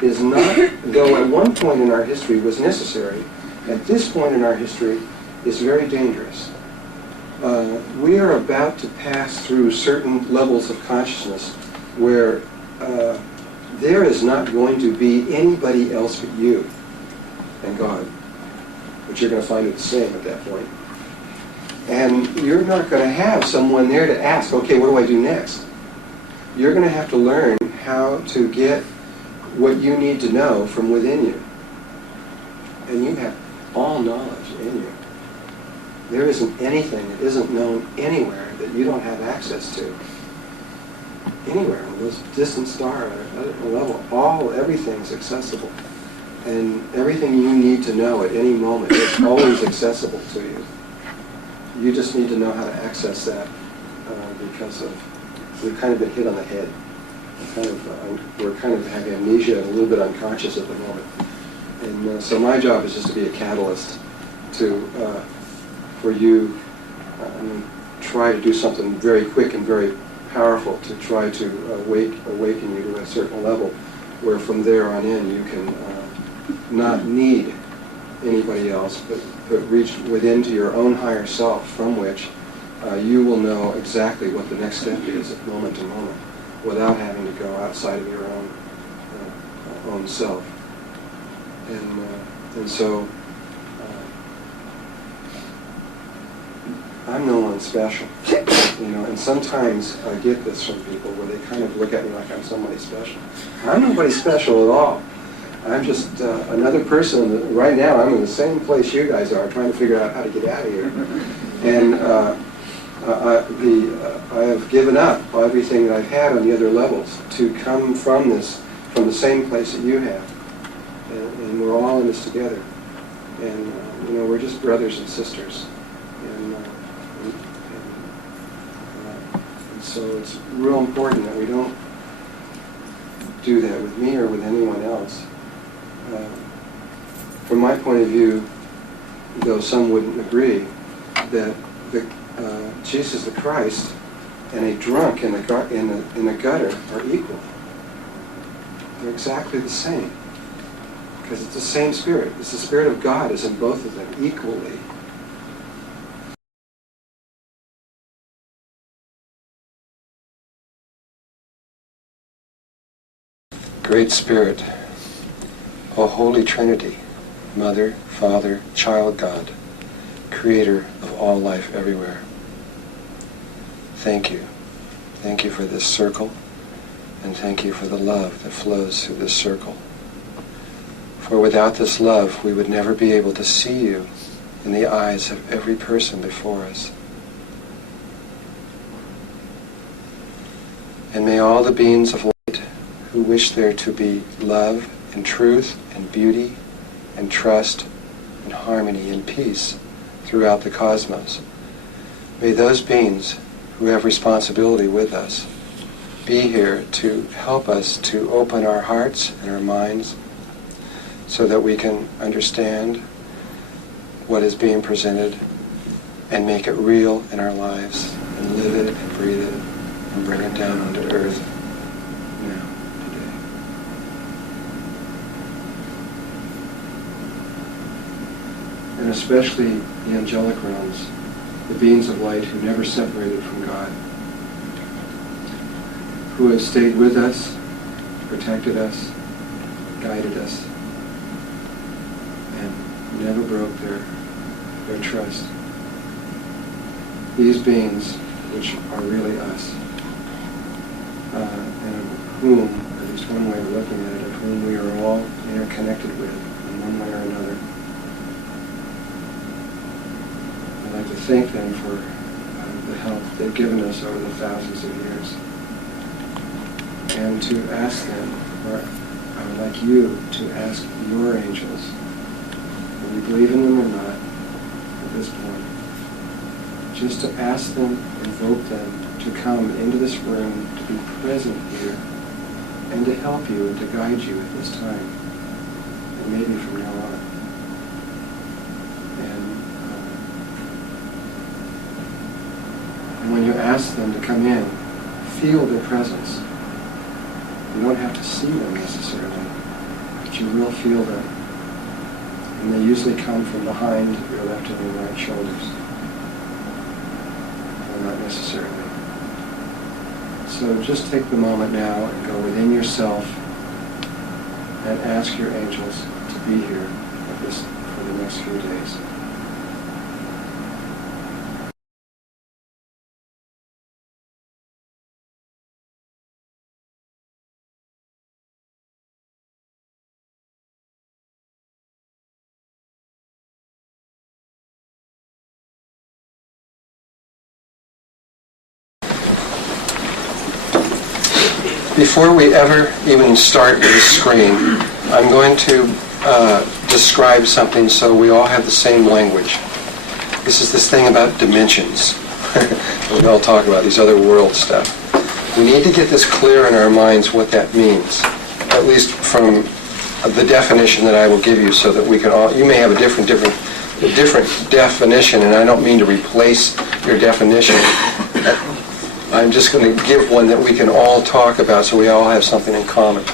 is not, though at one point in our history was necessary, at this point in our history is very dangerous. We are about to pass through certain levels of consciousness where there is not going to be anybody else but you and God. But you're going to find it the same at that point. And you're not going to have someone there to ask, okay, what do I do next? You're going to have to learn how to get what you need to know from within you. And you have all knowledge in you. There isn't anything that isn't known anywhere that you don't have access to. Anywhere, on those distant star level, everything's accessible. And everything you need to know at any moment is always accessible to you. You just need to know how to access that because we've kind of been hit on the head. We're kind of having amnesia and a little bit unconscious at the moment. And so my job is just to be a catalyst for you, try to do something very quick and very powerful to try to awaken you to a certain level where from there on in you can not need anybody else, but reach within to your own higher self, from which you will know exactly what the next step is at moment to moment without having to go outside of your own self. And so I'm no one special, and sometimes I get this from people where they kind of look at me like I'm somebody special. I'm nobody special at all. I'm just another person. Right now I'm in the same place you guys are, trying to figure out how to get out of here. And I have given up everything that I've had on the other levels to come from the same place that you have. And we're all in this together. And we're just brothers and sisters. And so it's real important that we don't do that with me or with anyone else. From my point of view, though some wouldn't agree, that Jesus the Christ and a drunk in the gutter are equal. They're exactly the same, because it's the same Spirit. It's the Spirit of God is in both of them equally. Great Spirit, O Holy Trinity, Mother, Father, Child God, Creator of all life everywhere. Thank you. Thank you for this circle, and thank you for the love that flows through this circle. For without this love, we would never be able to see you in the eyes of every person before us. And may all the beings of light who wish there to be love and truth and beauty and trust and harmony and peace throughout the cosmos, may those beings who have responsibility with us be here to help us to open our hearts and our minds so that we can understand what is being presented and make it real in our lives and live it and breathe it and bring it down onto earth now, today. And especially the angelic realms, the beings of light who never separated from God, who have stayed with us, protected us, guided us, and never broke their trust. These beings, which are really us, and of whom, at least one way of looking at it, of whom we are all interconnected with in one way or another. I'd like to thank them for the help they've given us over the thousands of years. And to ask them, or I would like you to ask your angels, whether you believe in them or not at this point, just to ask them, invoke them, to come into this room, to be present here, and to help you and to guide you at this time, and maybe from now on. And when you ask them to come in, feel their presence. You don't have to see them necessarily, but you will feel them. And they usually come from behind your left and your right shoulders. Well, not necessarily. So just take the moment now and go within yourself and ask your angels to be here for the next few days. Before we ever even start with the screen, I'm going to describe something so we all have the same language. This is this thing about dimensions. we all talk about these other world stuff. We need to get this clear in our minds what that means, at least from the definition that I will give you, so that we can all, you may have a different definition, and I don't mean to replace your definition. I'm just going to give one that we can all talk about, so we all have something in common.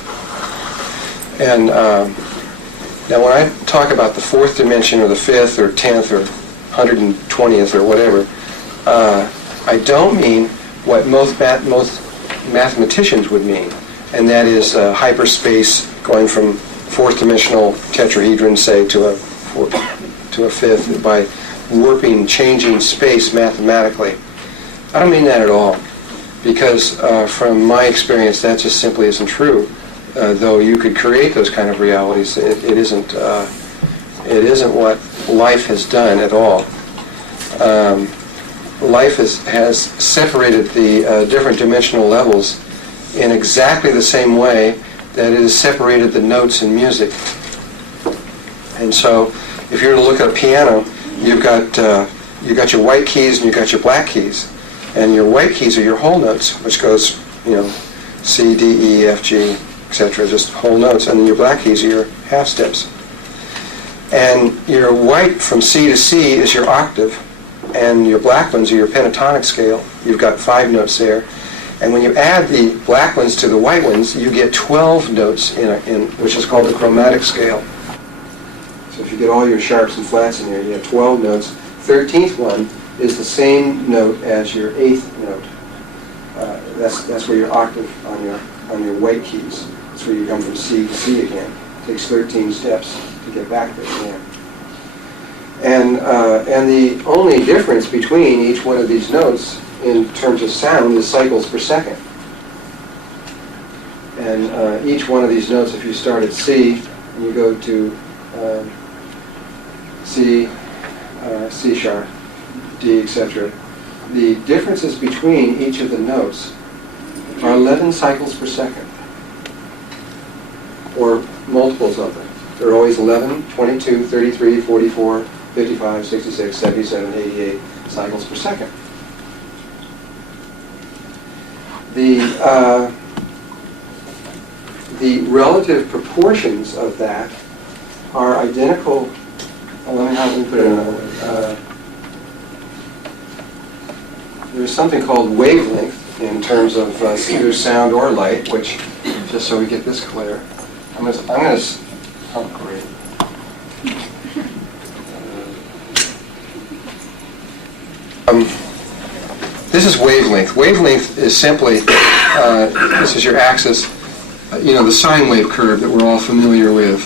And now when I talk about the fourth dimension, or the fifth, or 10th, or 120th, or whatever, I don't mean what most mathematicians would mean, and that is hyperspace, going from fourth dimensional tetrahedron, say, to a fifth, by warping, changing space mathematically. I don't mean that at all, because from my experience, that just simply isn't true. Though you could create those kind of realities, it isn't what life has done at all. Life has separated the different dimensional levels in exactly the same way that it has separated the notes in music. And so, if you were to look at a piano, you've got your white keys and you've got your black keys, and your white keys are your whole notes, which goes, C, D, E, F, G, etc., just whole notes, and then your black keys are your half steps. And your white from C to C is your octave, and your black ones are your pentatonic scale. You've got 5 notes there. And when you add the black ones to the white ones, you get 12 notes in which is called the chromatic scale. So if you get all your sharps and flats in there, you have 12 notes. 13th one is the same note as your 8th note. That's where your octave on your white keys. That's where you come from C to C again. It takes 13 steps to get back there again. And the only difference between each one of these notes in terms of sound is cycles per second. And each one of these notes, if you start at C and you go to C, C sharp, D, etc., the differences between each of the notes are 11 cycles per second, or multiples of them. They're always 11, 22, 33, 44, 55, 66, 77, 88 cycles per second. The relative proportions of that are identical. Let me put it another way. There's something called wavelength in terms of either sound or light, which, just so we get this clear, oh great. This is wavelength. Wavelength is simply, this is your axis, the sine wave curve that we're all familiar with,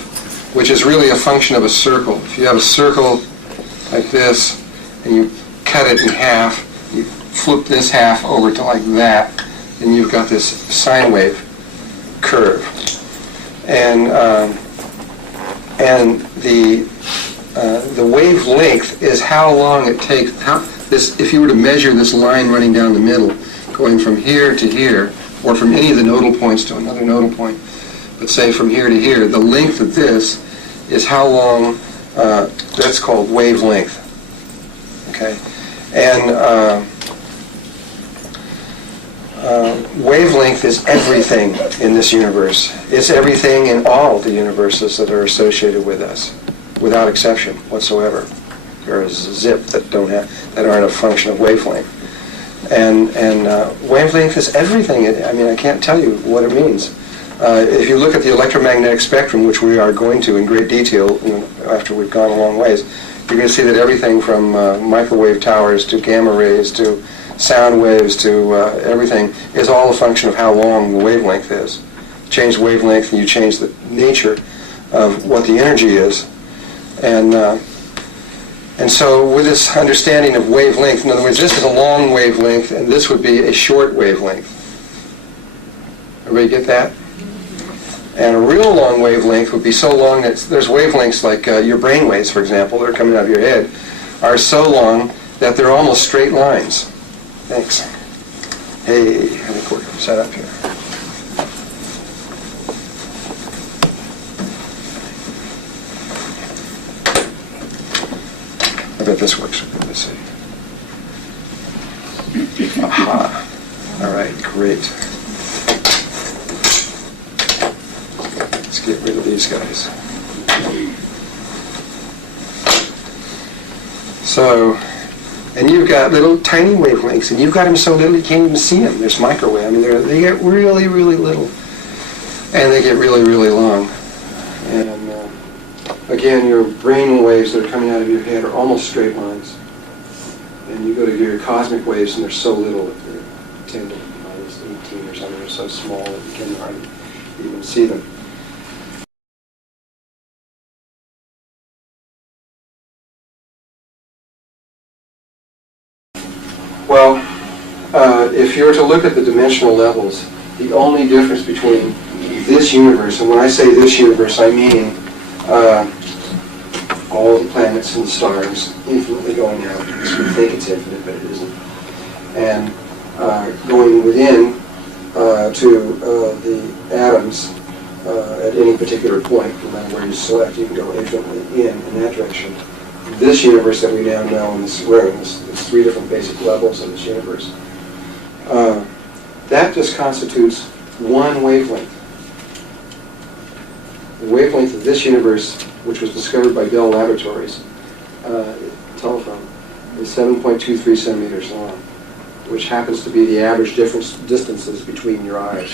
which is really a function of a circle. If you have a circle like this, and you cut it in half, you flip this half over to like that, and you've got this sine wave curve. And the wavelength is how long it takes. If you were to measure this line running down the middle, going from here to here, or from any of the nodal points to another nodal point, but say from here to here, the length of this is how long. That's called wavelength. Okay, and wavelength is everything in this universe. It's everything in all the universes that are associated with us, without exception whatsoever. There is zip that aren't a function of wavelength. And wavelength is everything. I can't tell you what it means. If you look at the electromagnetic spectrum, which we are going to in great detail after we've gone a long ways, you're going to see that everything from microwave towers to gamma rays to sound waves to everything is all a function of how long the wavelength is. Change the wavelength and you change the nature of what the energy is. And so with this understanding of wavelength, in other words, this is a long wavelength and this would be a short wavelength. Everybody get that? And a real long wavelength would be so long that there's wavelengths like your brain waves, for example, that are coming out of your head, are so long that they're almost straight lines. Thanks. Hey, I think we're set up here. I bet this works. Let's see. Aha. All right, great. Let's get rid of these guys. So, and you've got little tiny wavelengths, and you've got them so little you can't even see them. There's microwave. I mean, they get really, really little, and they get really, really long. And again, your brain waves that are coming out of your head are almost straight lines. And you go to your cosmic waves, and they're so little that they're 10 to minus 18 or something. They're so small that you can hardly even see them. Well, if you were to look at the dimensional levels, the only difference between this universe, and when I say this universe, I mean all the planets and stars infinitely going out, because we think it's infinite, but it isn't. And going within to the atoms at any particular point, no matter where you select, you can go infinitely in that direction. This universe that we now know in this room, there's three different basic levels in this universe. That just constitutes one wavelength. The wavelength of this universe, which was discovered by Bell Laboratories, telephone, is 7.23 centimeters long, which happens to be the average distances between your eyes.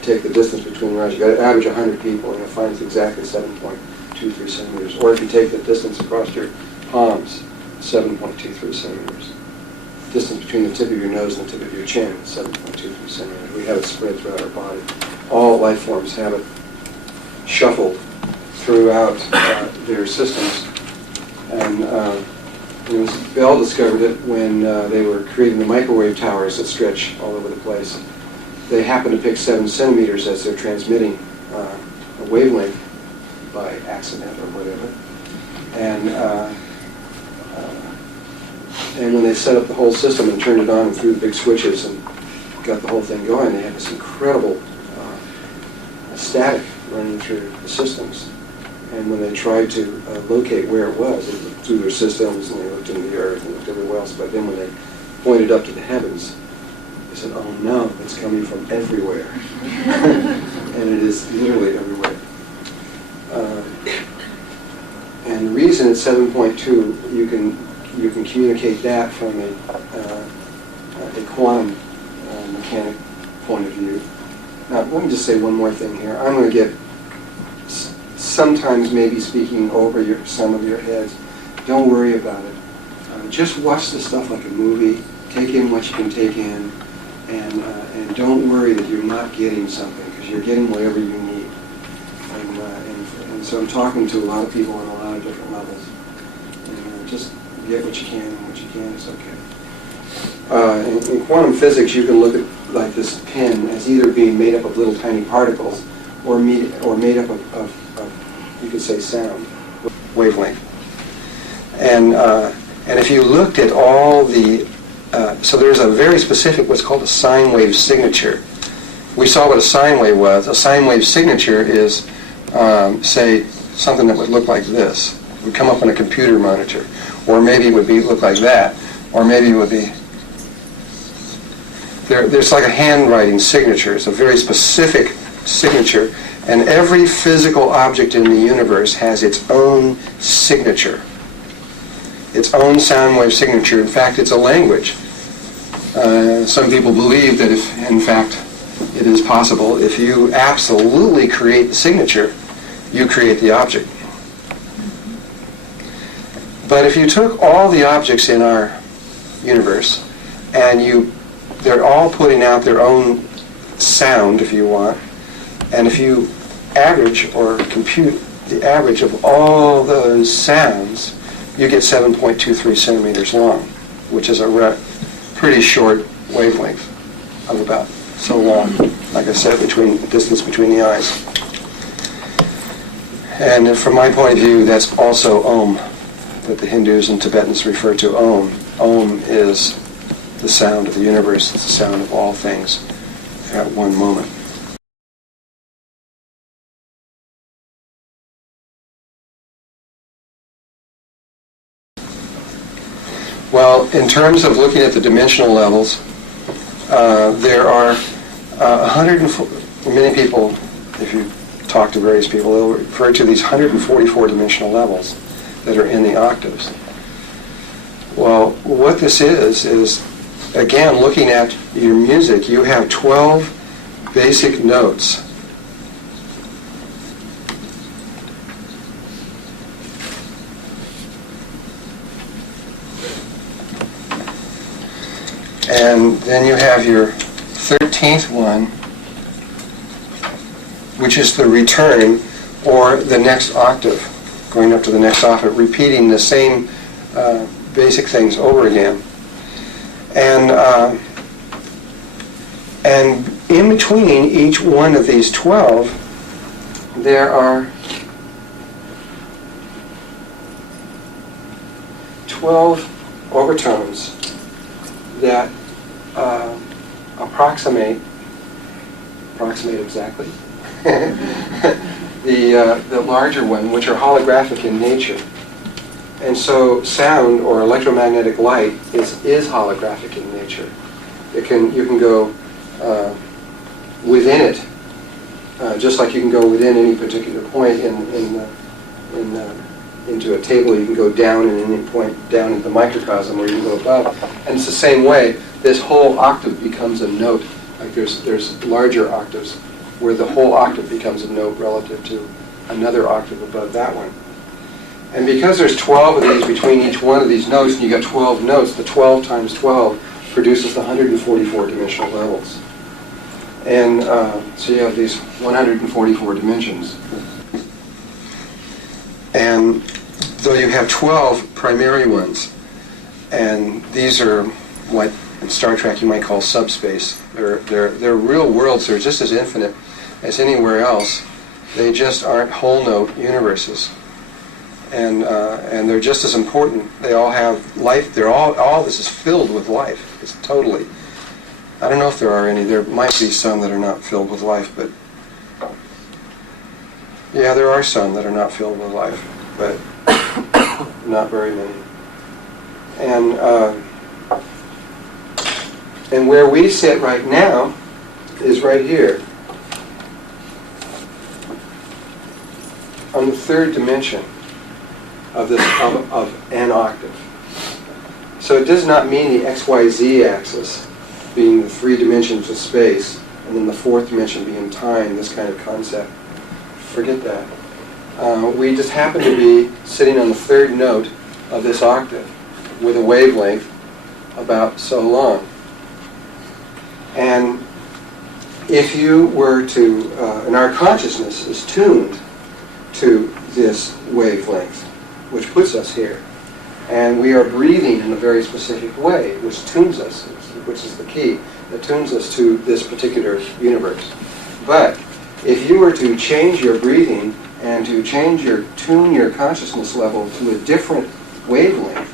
Take the distance between your eyes, you've got to average 100 people, and you'll find it's exactly 7.23 centimeters. Or if you take the distance across your palms, 7.23 centimeters. Distance between the tip of your nose and the tip of your chin, 7.23 centimeters. We have it spread throughout our body. All life forms have it shuffled throughout their systems. And Bell discovered it when they were creating the microwave towers that stretch all over the place. They happened to pick 7 centimeters as they're transmitting a wavelength by accident or whatever. And when they set up the whole system and turned it on and threw the big switches and got the whole thing going, they had this incredible static running through the systems. And when they tried to locate where it was, they looked through their systems and they looked into the earth and looked everywhere else. But then when they pointed up to the heavens, they said, "Oh no, it's coming from everywhere." And it is literally everywhere. And the reason it's 7.2, you can communicate that from a quantum mechanic point of view. Now, let me just say one more thing here. I'm going to get sometimes maybe speaking over some of your heads. Don't worry about it. Just watch this stuff like a movie. Take in what you can take in, and don't worry that you're not getting something, because you're getting whatever you need. And so I'm talking to a lot of people on a lot of different levels. And just get what you can, and what you can is okay. In quantum physics, you can look at like this pin as either being made up of little tiny particles, or made up of you could say sound, wavelength. And if you looked at all the, so there's a very specific what's called a sine wave signature. We saw what a sine wave was. A sine wave signature is, say, something that would look like this. It would come up on a computer monitor. Or maybe it would look like that. Or maybe it would be, there's like a handwriting signature. It's a very specific signature. And every physical object in the universe has its own signature. Its own sound wave signature. In fact, it's a language. Some people believe that if, in fact, it is possible, if you absolutely create the signature, you create the object. But if you took all the objects in our universe and they're all putting out their own sound, if you want, and if you average or compute the average of all those sounds, you get 7.23 centimeters long, which is a pretty short wavelength of about so long, like I said, the distance between the eyes. And from my point of view, that's also Om, that the Hindus and Tibetans refer to Om. Om is the sound of the universe. It's the sound of all things at one moment. Well, in terms of looking at the dimensional levels, there are many people, if you talk to various people, they'll refer to these 144 dimensional levels that are in the octaves. Well, what this is again, looking at your music, you have 12 basic notes. And then you have your 13th one, which is the return, or the next octave, going up to the next octave, repeating the same basic things over again. And in between each one of these 12, there are 12 overtones that approximate exactly the larger one, which are holographic in nature. And so sound or electromagnetic light is holographic in nature. You can go within it, just like you can go within any particular point into a table. You can go down in any point down in the microcosm, or you can go above. And it's the same way. This whole octave becomes a note. Like there's larger octaves where the whole octave becomes a note relative to another octave above that one. And because there's 12 of these between each one of these notes, and you got 12 notes, the 12 times 12 produces the 144 dimensional levels. And so you have these 144 dimensions. And though you have 12 primary ones, and these are what in Star Trek you might call subspace. They're real worlds. They're just as infinite as anywhere else. They just aren't whole note universes. And they're just as important. They all have life. All this is filled with life. It's totally. I don't know if there are any. There might be some that are not filled with life, but yeah, there are some that are not filled with life, but not very many. And where we sit right now is right here, on the third dimension of an octave. So it does not mean the XYZ axis being the 3 dimensions of space, and then the 4th dimension being time, this kind of concept. Forget that. We just happen to be sitting on the 3rd note of this octave with a wavelength about so long. And if you were to, and our consciousness is tuned to this wavelength, which puts us here. And we are breathing in a very specific way, which tunes us, which is the key, that tunes us to this particular universe. But if you were to change your breathing and to tune your consciousness level to a different wavelength,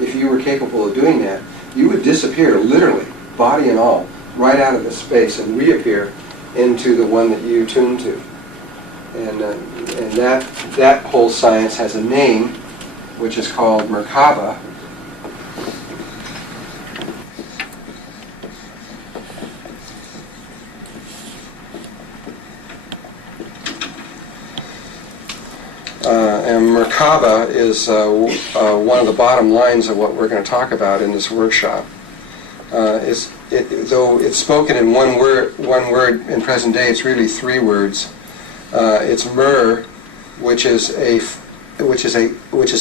if you were capable of doing that, you would disappear, literally, body and all, right out of this space and reappear into the one that you tune to. And that whole science has a name, which is called Merkaba. And Merkaba is one of the bottom lines of what we're going to talk about in this workshop. Though it's spoken in one word in present day, it's really 3 words. It's Mer, which is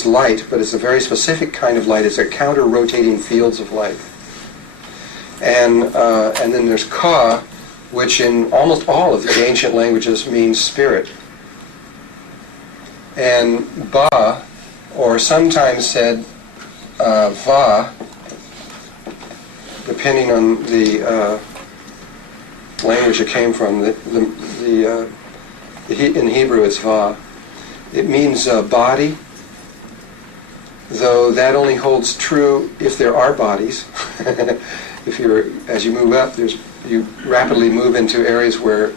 light, but it's a very specific kind of light. It's a counter-rotating fields of light. And then there's Ka, which in almost all of the ancient languages means spirit. And Ba, or sometimes said Va, depending on the language it came from. In Hebrew it's Va. It means body, though that only holds true if there are bodies. As you move up, you rapidly move into areas where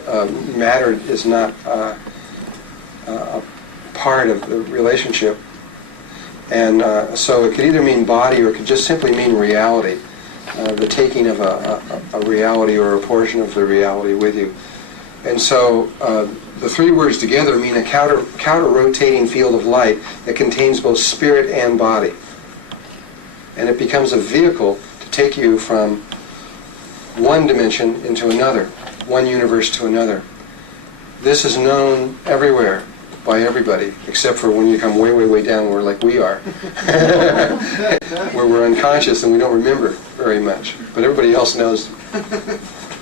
matter is not a part of the relationship. And so it could either mean body or it could just simply mean reality, the taking of a reality or a portion of the reality with you. And so the three words together mean a counter-rotating field of light that contains both spirit and body. And it becomes a vehicle to take you from one dimension into another, one universe to another. This is known everywhere by everybody, except for when you come way, way, way down where like we are, where we're unconscious and we don't remember very much. But everybody else knows.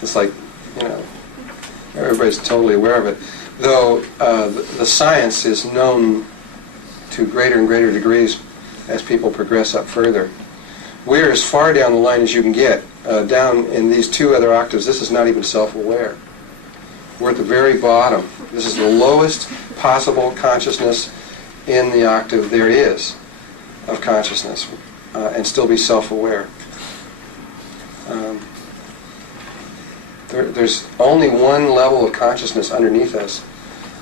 It's like, you know, everybody's totally aware of it. Though the science is known to greater and greater degrees as people progress up further. We're as far down the line as you can get. Down in these two other octaves, this is not even self-aware. We're at the very bottom. This is the lowest possible consciousness in the octave there is of consciousness, and still be self-aware. There's only one level of consciousness underneath us,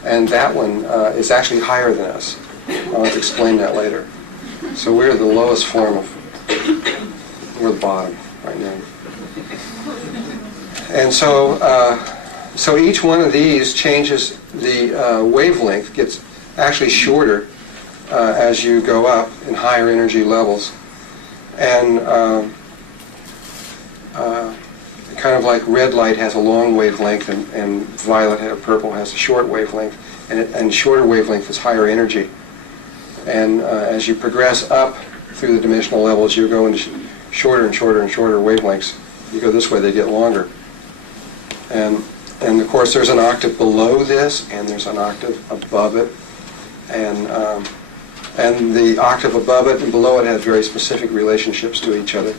and that one is actually higher than us. I'll have to explain that later. So we're the lowest form of, we're the bottom right now. And so each one of these changes the wavelength, gets actually shorter as you go up in higher energy levels. And kind of like red light has a long wavelength and violet, purple has a short wavelength, and shorter wavelength is higher energy. And as you progress up through the dimensional levels, you go into shorter and shorter and shorter wavelengths. You go this way, they get longer. And of course, there's an octave below this, and there's an octave above it, and the octave above it and below it has very specific relationships to each other.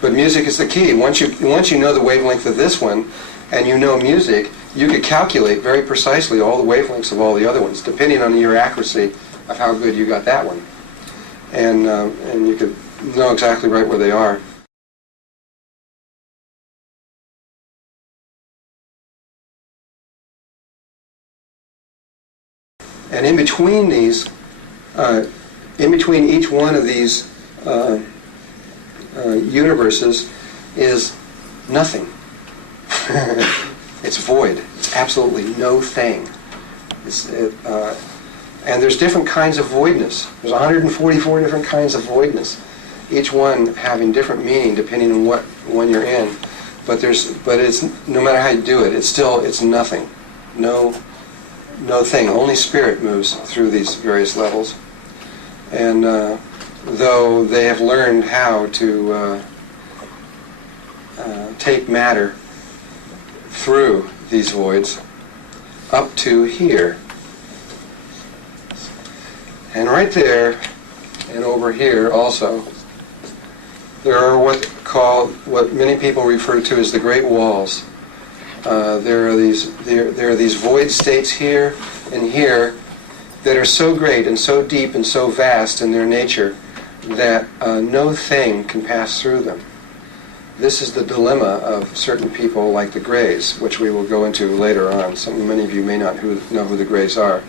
But music is the key. Once you know the wavelength of this one, and you know music, you could calculate very precisely all the wavelengths of all the other ones, depending on your accuracy of how good you got that one, and you could know exactly right where they are. And in between these, in between each one of these universes is nothing. It's void. It's absolutely no thing. And there's different kinds of voidness. There's 144 different kinds of voidness, each one having different meaning depending on what one you're in. But it's no matter how you do it, it's nothing. No thing. Only spirit moves through these various levels. And though they have learned how to take matter through these voids up to here. And right there and over here also, there are what many people refer to as the Great Walls. There are these void states here and here that are so great and so deep and so vast in their nature that no thing can pass through them. This is the dilemma of certain people like the Greys, which we will go into later on. Many of you may not know who the Greys are.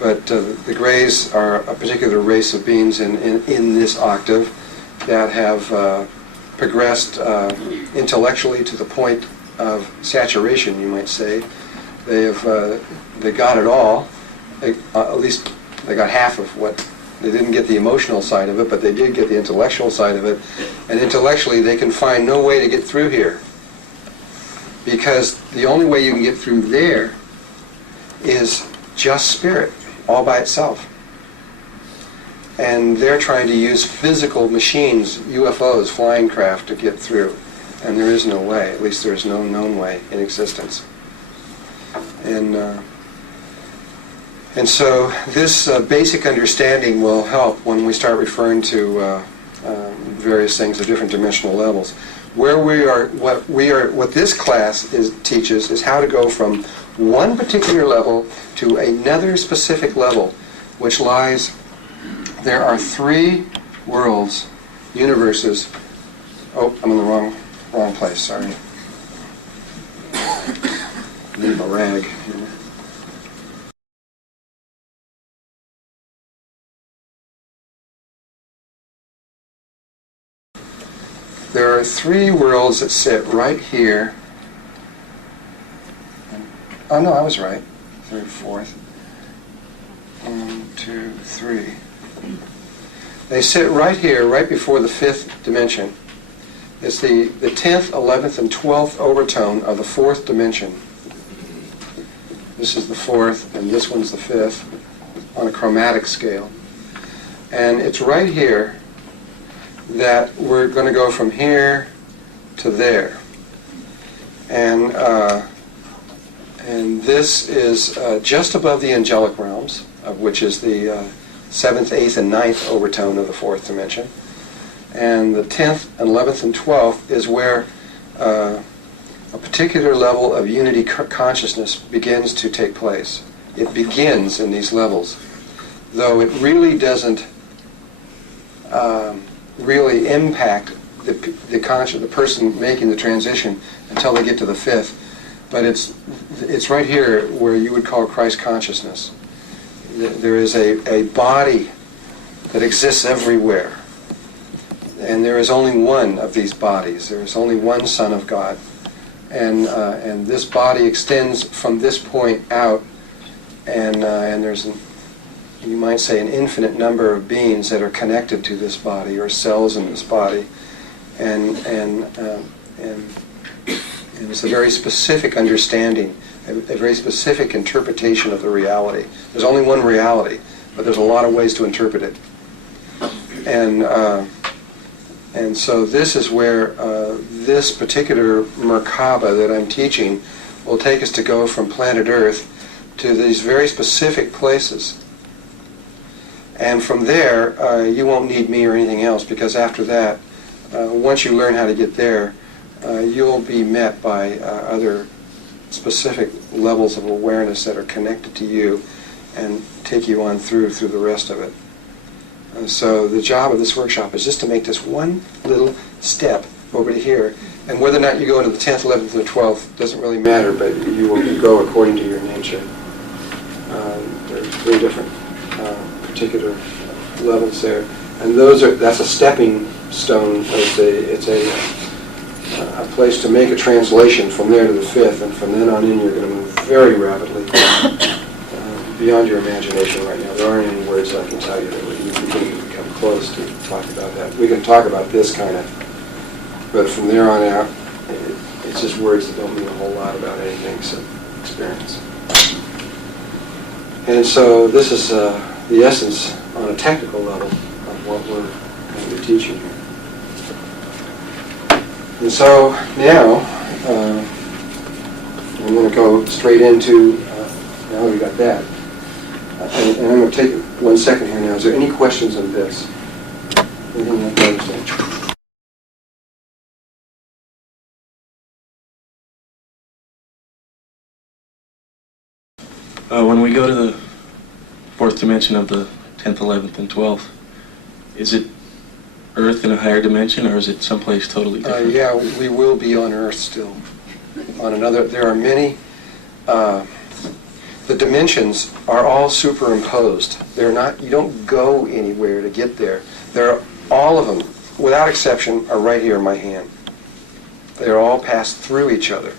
But the Greys are a particular race of beings in this octave that have progressed intellectually to the point of saturation, you might say. They got it all. At least they got half of what. They didn't get the emotional side of it, but they did get the intellectual side of it. And intellectually, they can find no way to get through here, because the only way you can get through there is just spirit, all by itself. And they're trying to use physical machines, UFOs, flying craft, to get through. And there is no way, at least there is no known way in existence. And so this basic understanding will help when we start referring to various things at different dimensional levels. What this class teaches is how to go from one particular level to another specific level, which lies. There are 3 worlds, universes. Oh, I'm in the wrong place. Sorry. Need a rag. there are three worlds that sit right here. Oh no, I was right. Third, fourth. 1, 2, 3. They sit right here, right before the fifth dimension. It's the 10th, 11th, and 12th overtone of the fourth dimension. This is the fourth, and this one's the fifth, on a chromatic scale. And it's right here that we're going to go from here to there. And this is just above the angelic realms, of which is the 7th, 8th, and 9th overtone of the fourth dimension. And the 10th, and 11th, and 12th is where a particular level of unity consciousness begins to take place. It begins in these levels, though it really doesn't really impact the person making the transition until they get to the fifth. But it's right here where you would call Christ consciousness. There is a body that exists everywhere. And there is only one of these bodies. There is only one Son of God. And this body extends from this point out, and there's, you might say, an infinite number of beings that are connected to this body, or cells in this body. And it's a very specific understanding, a very specific interpretation of the reality. There's only one reality, but there's a lot of ways to interpret it. And so this is where this particular Merkaba that I'm teaching will take us to go from planet Earth to these very specific places. And from there, you won't need me or anything else, because after that, once you learn how to get there, you'll be met by other specific levels of awareness that are connected to you and take you on through the rest of it. So the job of this workshop is just to make this one little step over to here. And whether or not you go into the 10th, 11th, or 12th doesn't really matter, but you will go according to your nature. There are three different particular levels there. And that's a stepping stone. It's a place to make a translation from there to the fifth, and from then on in you're going to move very rapidly beyond your imagination right now. There aren't any words that I can tell you that would even begin to come close to talk about that. We can talk about this kind of, but from there on out, it's just words that don't mean a whole lot about anything except experience. And so this is the essence on a technical level of what we're going to be teaching here. And so now, I'm going to go straight into, now we got that. And I'm going to take 1 second here now. Is there any questions on this? Anything you don't understand? When we go to the fourth dimension of the 10th, 11th, and 12th, is it Earth in a higher dimension, or is it someplace totally different? Yeah, we will be on Earth still. On another, there are many. The dimensions are all superimposed. They're not. You don't go anywhere to get there. All of them, without exception, are right here in my hand. They're all passed through each other,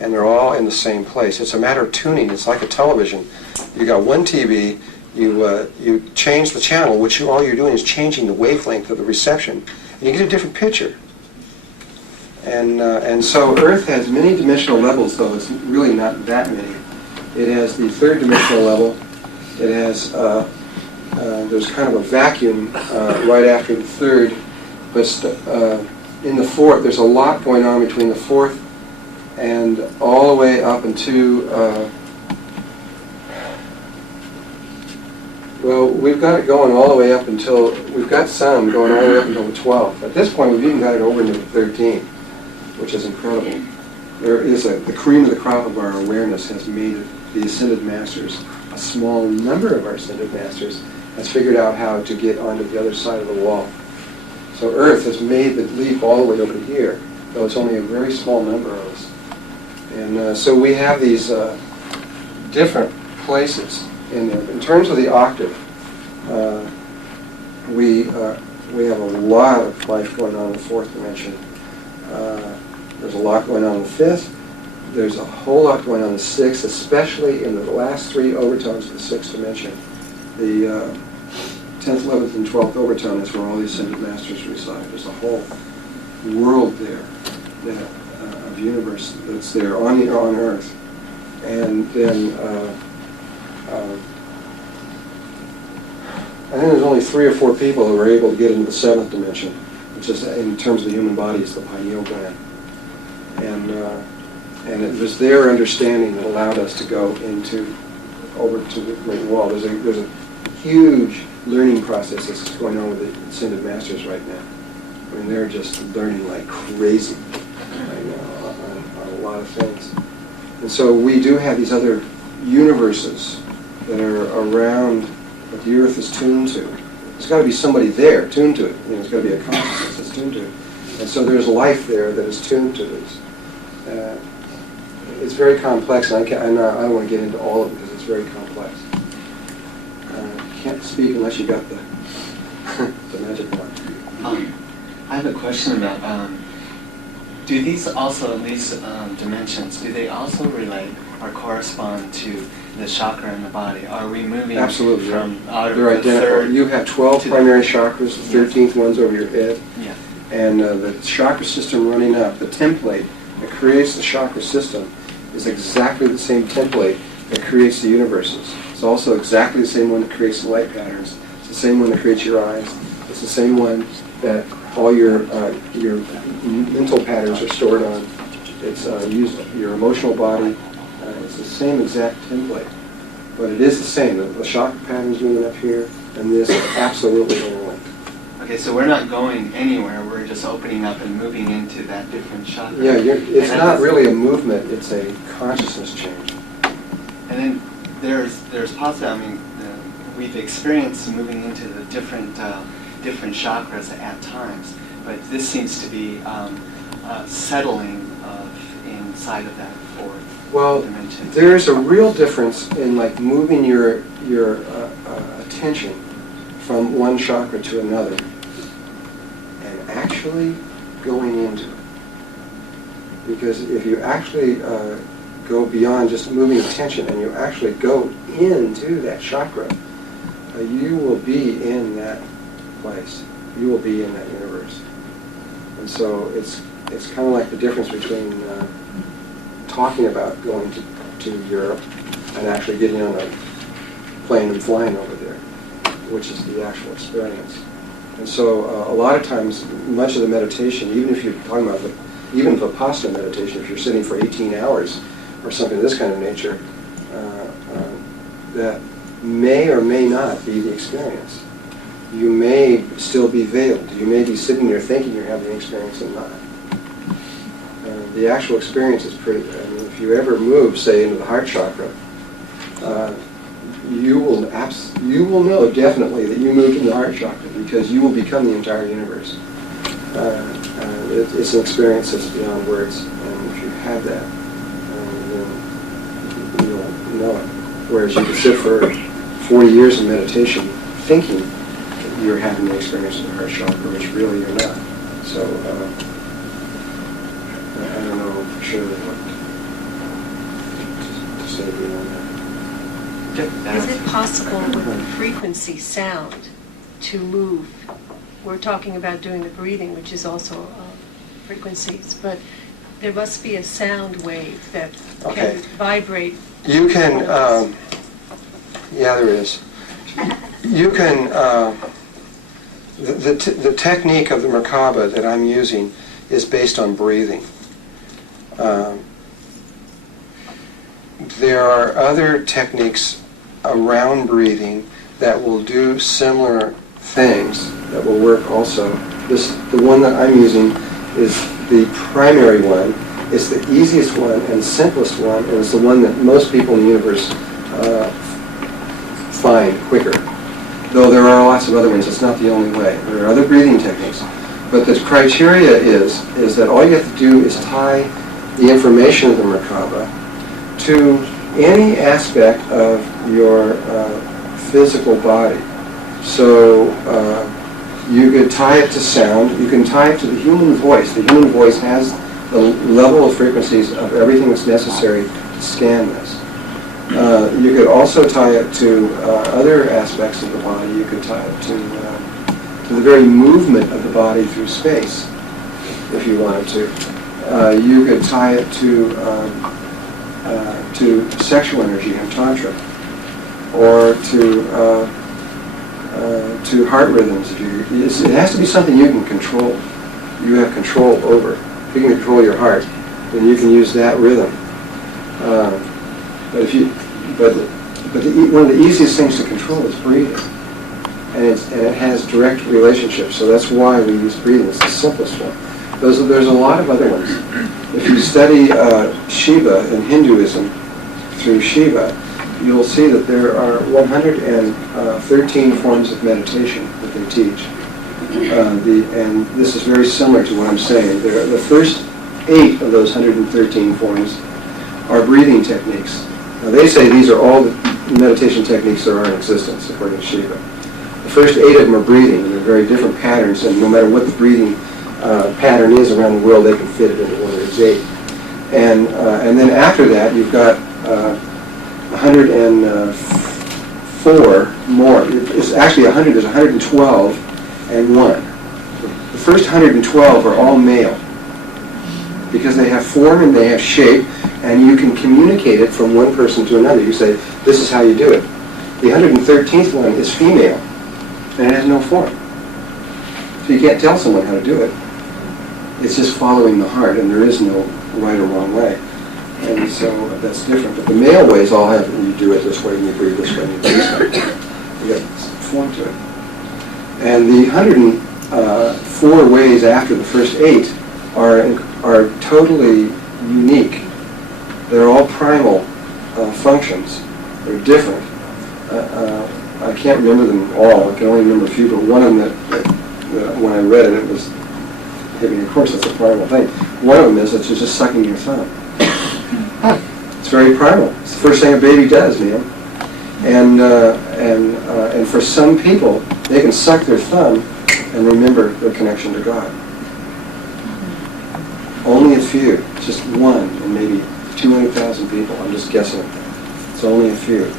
and they're all in the same place. It's a matter of tuning. It's like a television. You got one TV. You change the channel, which all you're doing is changing the wavelength of the reception, and you get a different picture. And so Earth has many dimensional levels, though it's really not that many. It has the third dimensional level. It has there's kind of a vacuum right after the third, but in the fourth there's a lot going on between the fourth and all the way up into. Well, we've got it going all the way up until, we've got some going all the way up until the 12th. At this point, we've even got it over into the 13th, which is incredible. There is the cream of the crop of our awareness has made the Ascended Masters, a small number of our Ascended Masters, has figured out how to get onto the other side of the wall. So Earth has made the leap all the way over here, though it's only a very small number of us. And so we have these different places in there. In terms of the octave, we have a lot of life going on in the fourth dimension. There's a lot going on in the fifth. There's a whole lot going on in the sixth, especially in the last three overtones of the sixth dimension. The 10th, 11th, and 12th overtone is where all the ascended masters reside. There's a whole world there that, of universe that's there on Earth. And then I think there's only 3 or 4 people who are able to get into the 7th dimension, which is, in terms of the human body, is the pineal gland. And it was their understanding that allowed us to go over to the Great Wall. There's a huge learning process that's going on with the ascended masters right now. I mean, they're just learning like crazy right now on a lot of things. And so we do have these other universes that are around what the Earth is tuned to. There's got to be somebody there tuned to it. You know, there's got to be a consciousness that's tuned to it. And so there's life there that is tuned to this. It's very complex, and I don't want to get into all of it because it's very complex. You can't speak unless you got the the magic wand. I have a question about, do these also, these dimensions, do they also relate or correspond to the chakra in the body? Are we moving Absolutely, from out of they're the identical. third? You have 12 primary chakras, the 13th one's over your head. Yeah. And the chakra system running up, the template that creates the chakra system is exactly the same template that creates the universes. It's also exactly the same one that creates the light patterns. It's the same one that creates your eyes. It's the same one that all your mental patterns are stored on. It's your emotional body. It's the same exact template. But it is the same. The chakra patterns moving up here and this are absolutely interlinked. Okay, so we're not going anywhere. We're just opening up and moving into that different chakra. Yeah, it's not really a movement. It's a consciousness change. And then there's possibly, I mean, we've experienced moving into the different chakras at times, but this seems to be settling inside of that fourth dimension. There's a real difference in like moving your attention from one chakra to another and actually going into it. Because if you actually go beyond just moving attention and you actually go into that chakra, you will be in that place. You will be in that universe. And so it's kind of like the difference between talking about going to Europe and actually getting on a plane and flying over there, which is the actual experience. And so a lot of times, much of the meditation, even if you're talking about even Vipassana meditation, if you're sitting for 18 hours or something of this kind of nature, that may or may not be the experience. You may still be veiled. You may be sitting there thinking you're having the experience and not. The actual experience is pretty, I mean, if you ever move, say, into the heart chakra, you will know definitely that you moved in the heart chakra because you will become the entire universe. It's an experience that's beyond words, and if you have that, then you'll know it. Whereas you can sit for 40 years in meditation thinking that you're having the experience of the heart chakra, which really you're not. So I don't know for sure what to say beyond that. Is it possible with the frequency sound to move? We're talking about doing the breathing, which is also frequencies, but there must be a sound wave that can vibrate. You can, yeah, there is. You can, the technique of the Merkaba that I'm using is based on breathing. There are other techniques around breathing that will do similar things that will work also. The one that I'm using is the primary one. It's the easiest one and the simplest one, and it's the one that most people in the universe find quicker. Though there are lots of other ones, it's not the only way. There are other breathing techniques. But the criteria is that all you have to do is tie the information of the Merkaba to any aspect of your physical body. So You could tie it to sound. You can tie it to the human voice. The human voice has the level of frequencies of everything that's necessary to scan this. You could also tie it to other aspects of the body. You could tie it to the very movement of the body through space, if you wanted to. You could tie it to sexual energy and tantra, or to heart rhythms. It has to be something you can control. You have control over. If you can control your heart, then you can use that rhythm. One of the easiest things to control is breathing, and it has direct relationships. So that's why we use breathing. It's the simplest one. There's a lot of other ones. If you study Shiva in Hinduism through Shiva, you'll see that there are 113 forms of meditation that they teach. And this is very similar to what I'm saying. The first 8 of those 113 forms are breathing techniques. Now they say these are all the meditation techniques that are in existence, according to Shiva. The first 8 of them are breathing, and they're very different patterns, and no matter what the breathing pattern is around the world, they can fit it into one of those 8. And then after that, you've got 104 more. It's actually 100. There's 112 and 1. The first 112 are all male because they have form and they have shape, and you can communicate it from one person to another. You say, this is how you do it. The 113th one is female, and it has no form. So you can't tell someone how to do it. It's just following the heart, and there is no right or wrong way. And so that's different. But the male ways all have, you do it this way, and you breathe this way, and you do this way. You got form to it. And the 104 ways after the first 8 are totally unique. They're all primal functions. They're different. I can't remember them all. I can only remember a few, but one of them that when I read it, it was hit me. Of course, that's a primal thing. One of them is that you're just sucking your thumb. It's very primal. It's the first thing a baby does, man. And for some people, they can suck their thumb and remember their connection to God. Only a few, just one, and maybe 200,000 people. I'm just guessing at that. It's only a few.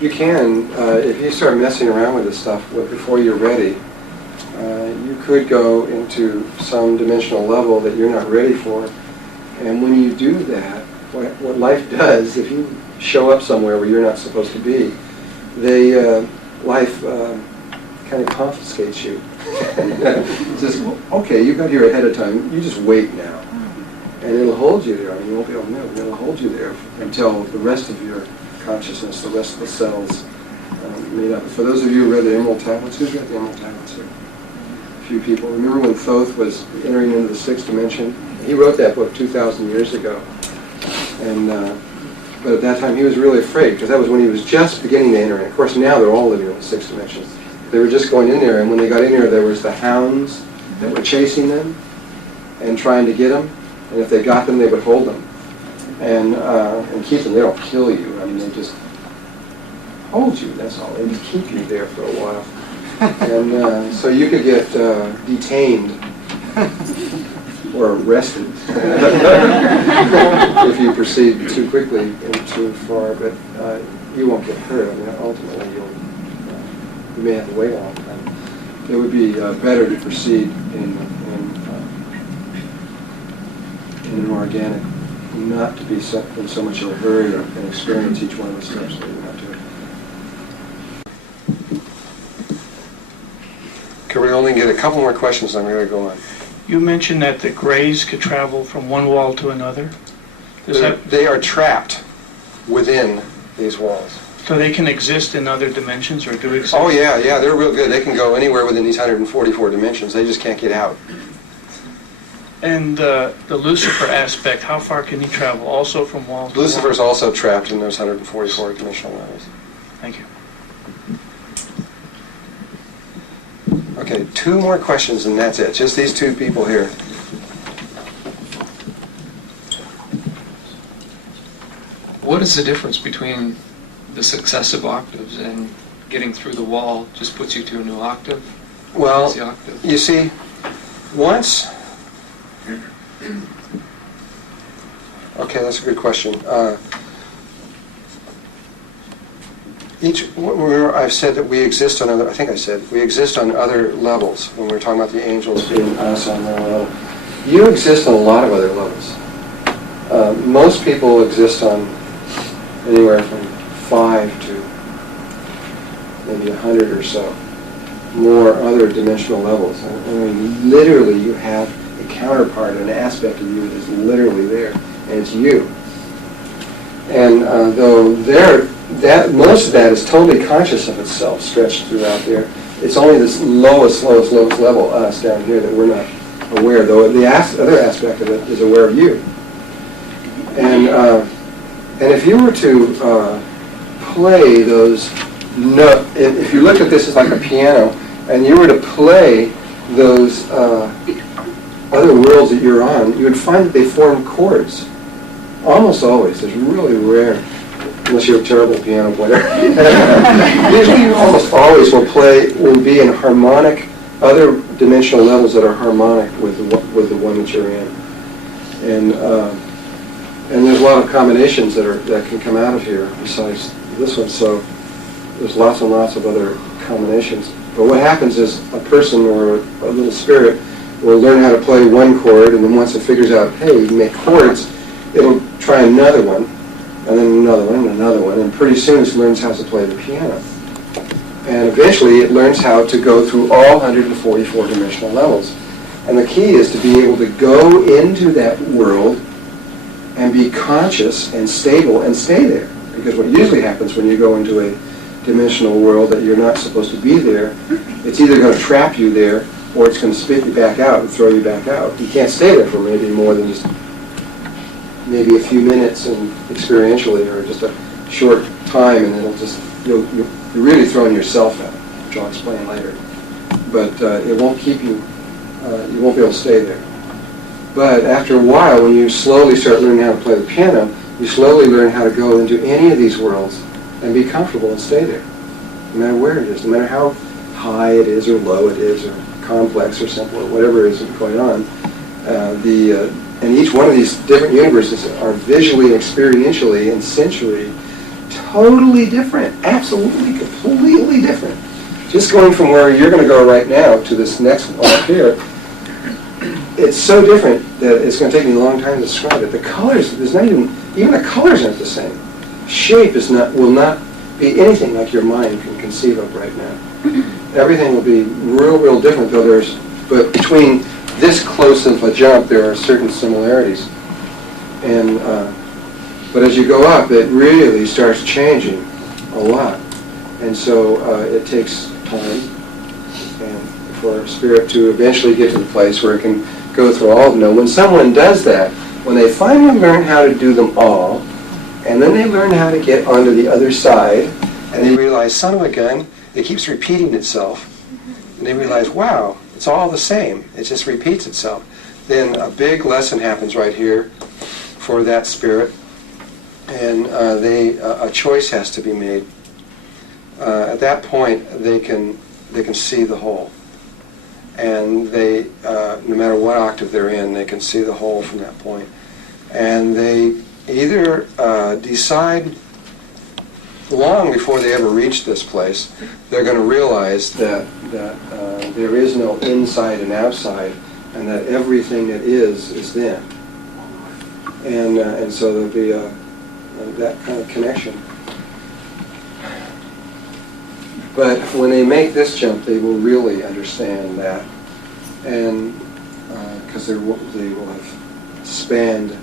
You can, if you start messing around with this stuff before you're ready, you could go into some dimensional level that you're not ready for. And when you do that, what life does, if you show up somewhere where you're not supposed to be, life kind of confiscates you. Says, okay, you got here ahead of time, you just wait now. And it'll hold you there. I mean, you won't be able to move. It'll hold you there until the rest of your consciousness, the rest of the cells made up. For those of you who read the Emerald Tablets, who's read the Emerald Tablets here? A few people. Remember when Thoth was entering into the 6th dimension? He wrote that book 2,000 years ago. And but at that time he was really afraid, because that was when he was just beginning to enter in. Of course, now they're all living in the 6th dimension. They were just going in there, and when they got in there was the hounds that were chasing them and trying to get them. And if they got them, they would hold them and keep them. They don't kill you. I mean, they just hold you. That's all. They just keep you there for a while. And so you could get detained or arrested if you proceed too quickly and too far. But you won't get hurt. I mean, ultimately, you may have to wait a long time. It would be better to proceed in an organic, not to be in so much of a hurry and experience each one of the steps that you have to. Can we only get a couple more questions, I'm going to go on. You mentioned that the grays could travel from one wall to another. They are trapped within these walls. So they can exist in other dimensions, or do exist? Oh yeah, they're real good. They can go anywhere within these 144 dimensions. They just can't get out. And the Lucifer aspect, how far can he travel? Also from wall to wall? Lucifer's also trapped in those 144 dimensional levels. Thank you. Okay, 2 more questions and that's it. Just these 2 people here. What is the difference between the successive octaves and getting through the wall just puts you to a new octave? Well, What's the octave? you see, once... Okay, that's a good question. Remember I've said that we exist on other, I think I said, we exist on other levels when we were talking about the angels being us on their level. You exist on a lot of other levels. Most people exist on anywhere from 5 to maybe 100 or so more other dimensional levels. I mean, literally you have a counterpart, an aspect of you that is literally there, and it's you. And though most of that is totally conscious of itself, stretched throughout there, it's only this lowest level, us down here, that we're not aware. Though the other aspect of it is aware of you. And if you were to play those notes, if you look at this as like a piano, and you were to play those other worlds that you're on, you would find that they form chords. Almost always. It's really rare, unless you're a terrible piano player. Usually you almost always will be in harmonic, other dimensional levels that are harmonic with the one that you're in. And there's a lot of combinations that can come out of here besides this one. So there's lots and lots of other combinations. But what happens is a person or a little spirit will learn how to play one chord, and then once it figures out, hey, we can make chords, it'll try another one, and then another one, and another one, and pretty soon it learns how to play the piano. And eventually it learns how to go through all 144 dimensional levels. And the key is to be able to go into that world and be conscious and stable and stay there. Because what usually happens when you go into a dimensional world that you're not supposed to be there, it's either going to trap you there or it's going to spit you back out and throw you back out. You can't stay there for maybe more than just maybe a few minutes and experientially, or just a short time, and it'll just, you're really throwing yourself out, which I'll explain later. But it won't keep you, you won't be able to stay there. But after a while, when you slowly start learning how to play the piano, you slowly learn how to go into any of these worlds and be comfortable and stay there, no matter where it is, no matter how high it is or low it is or complex or simple or whatever is going on. And each one of these different universes are visually, experientially, and sensually totally different, absolutely, completely different. Just going from where you're going to go right now to this next one up here, it's so different that it's going to take me a long time to describe it. The colors, there's not even the colors aren't the same. Shape will not be anything like your mind can conceive of right now. Everything will be real different, but between this close of a jump, there are certain similarities. And but as you go up, it really starts changing a lot. And so it takes time and for spirit to eventually get to the place where it can go through all of them. Now, when someone does that, when they finally learn how to do them all, and then they learn how to get onto the other side, and they realize, son of a gun, it keeps repeating itself, and they realize, wow, it's all the same. It just repeats itself. Then a big lesson happens right here for that spirit, and a choice has to be made. At that point, they can see the whole, and they, no matter what octave they're in, they can see the whole from that point. And they either decide, long before they ever reach this place, they're going to realize that there is no inside and outside, and that everything that is them. And so there'll be that kind of connection. But when they make this jump, they will really understand that, and because they will have spanned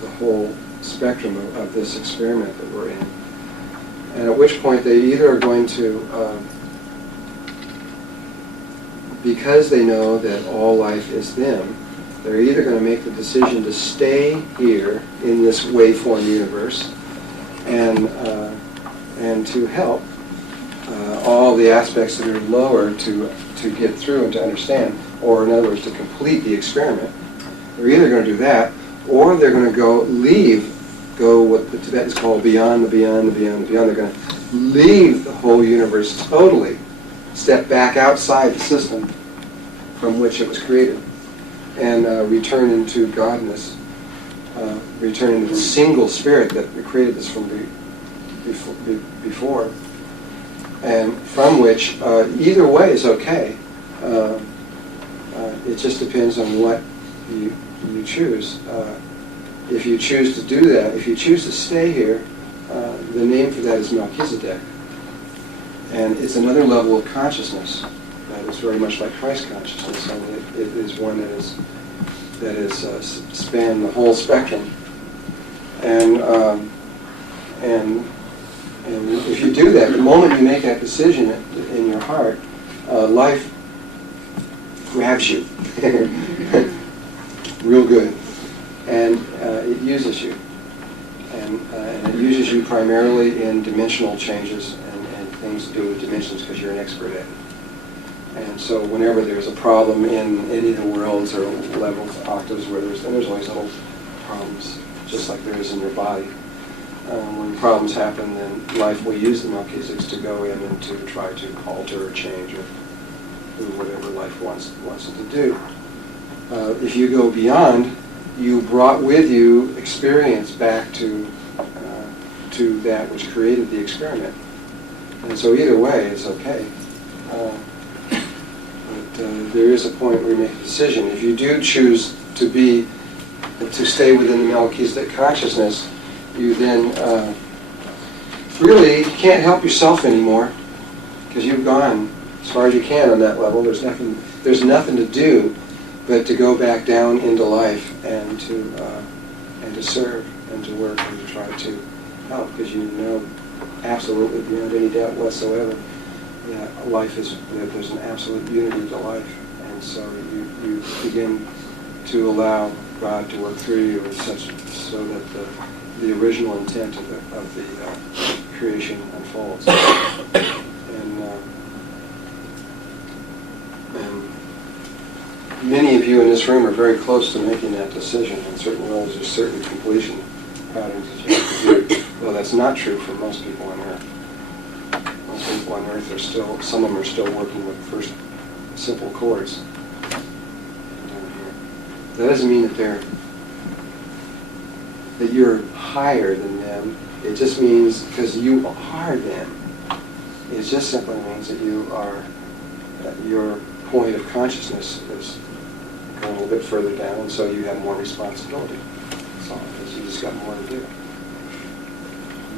the whole spectrum of this experiment that we're in. And at which point they either are going to, because they know that all life is them, they're either going to make the decision to stay here in this waveform universe and to help all the aspects that are lower to get through and to understand, or in other words, to complete the experiment. They're either going to do that, or they're going to go what the Tibetans call beyond the beyond the beyond the beyond. They're going to leave the whole universe totally, step back outside the system from which it was created, and return into godness, return into the single spirit that created this from before, and from which either way is okay. It just depends on what you choose. If you choose to do that, if you choose to stay here, the name for that is Melchizedek. And it's another level of consciousness that is very much like Christ consciousness, and it is one that is span the whole spectrum. And if you do that, the moment you make that decision in your heart, life grabs you real good, and it uses you, and it uses you primarily in dimensional changes and things to do with dimensions because you're an expert at it. And so whenever there's a problem in any of the worlds or levels, octaves, where there's always little problems, just like there is in your body. When problems happen, then life will use the Melchizedeks to go in and to try to alter or change or do whatever life wants it to do. If you go beyond, you brought with you experience back to that which created the experiment. And so either way is okay. But there is a point where you make a decision. If you do choose to stay within the Melchizedek consciousness, you then really can't help yourself anymore because you've gone as far as you can on that level. There's nothing to do but to go back down into life and to serve and to work and to try to help, because you know absolutely beyond any doubt whatsoever that there's an absolute unity to life, and so you begin to allow God to work through you so that the original intent of the creation unfolds. And many of you in this room are very close to making that decision. In certain roles, there's certain completion patterns that you have to do. Well, that's not true for most people on Earth. Most people on Earth some of them are still working with first simple chords down here. That doesn't mean that you're higher than them. It just means because you are them. It just simply means that your point of consciousness is going a little bit further down, and so you have more responsibility. That's all, because you just got more to do.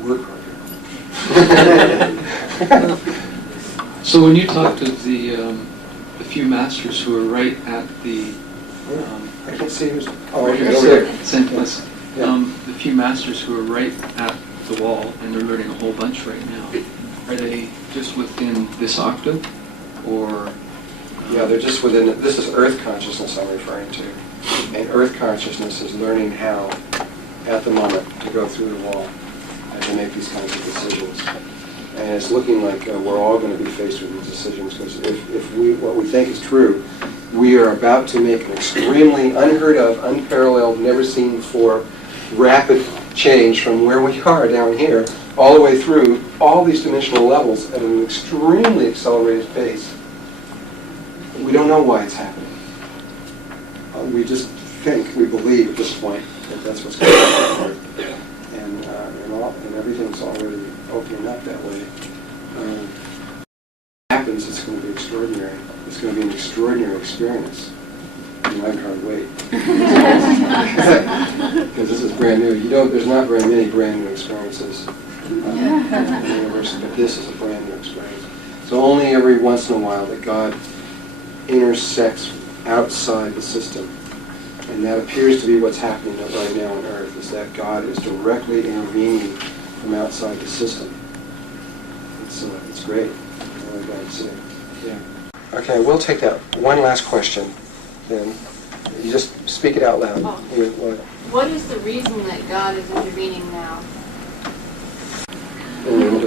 Work harder. So when you talk to the few masters who are right at the I can see who's... right here, over there. Senseless. Yeah. The few masters who are right at the wall, and they're learning a whole bunch right now, are they just within this octave, or... Yeah, they're just within it. This is Earth consciousness I'm referring to. And Earth consciousness is learning how, at the moment, to go through the wall and to make these kinds of decisions. And it's looking like we're all going to be faced with these decisions, because if what we think is true, we are about to make an extremely unheard of, unparalleled, never seen before, rapid change from where we are down here all the way through all these dimensional levels at an extremely accelerated pace. We don't know why it's happening. We just think, we believe at this point that that's what's going on here. And everything's already opening up that way. If it happens, it's going to be extraordinary. It's going to be an extraordinary experience. And I can't wait. Because this is brand new. There's not very many brand new experiences in the universe, but this is a brand new experience. So only every once in a while that God intersects outside the system. And that appears to be what's happening right now on Earth, is that God is directly intervening from outside the system. It's great. I really got to see it. Yeah. Okay, we'll take that one last question. Then you just speak it out loud. What is the reason that God is intervening now? And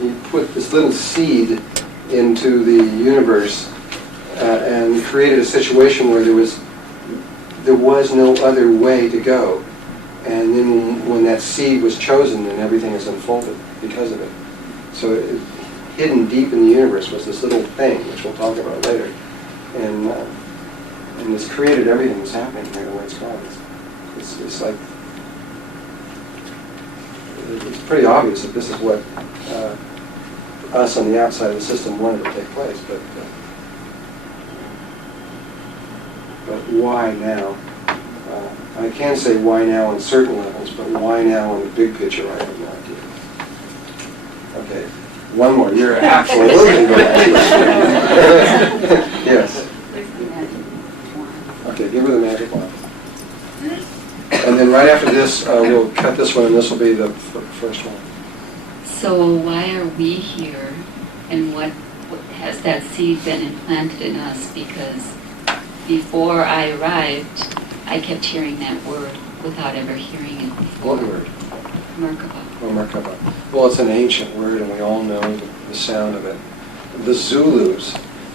he put this little seed into the universe and created a situation where there was no other way to go. And then when that seed was chosen, then everything is unfolded because of it. So hidden deep in the universe was this little thing, which we'll talk about later, and it's created everything that's happening here the way it's gone. It's like, it's pretty obvious that this is what us on the outside of the system wanted to take place, but why now? I can say why now on certain levels, but why now on the big picture, I have no idea. Okay, one more. You're absolutely right. Yes. Okay, give her the magic wand. And then right after this, we'll cut this one, and this will be the first one. So why are we here, and what has that seed been implanted in us? Because before I arrived, I kept hearing that word without ever hearing it before. What word? Merkaba. Oh, Merkaba. Well, it's an ancient word, and we all know the sound of it. The Zulus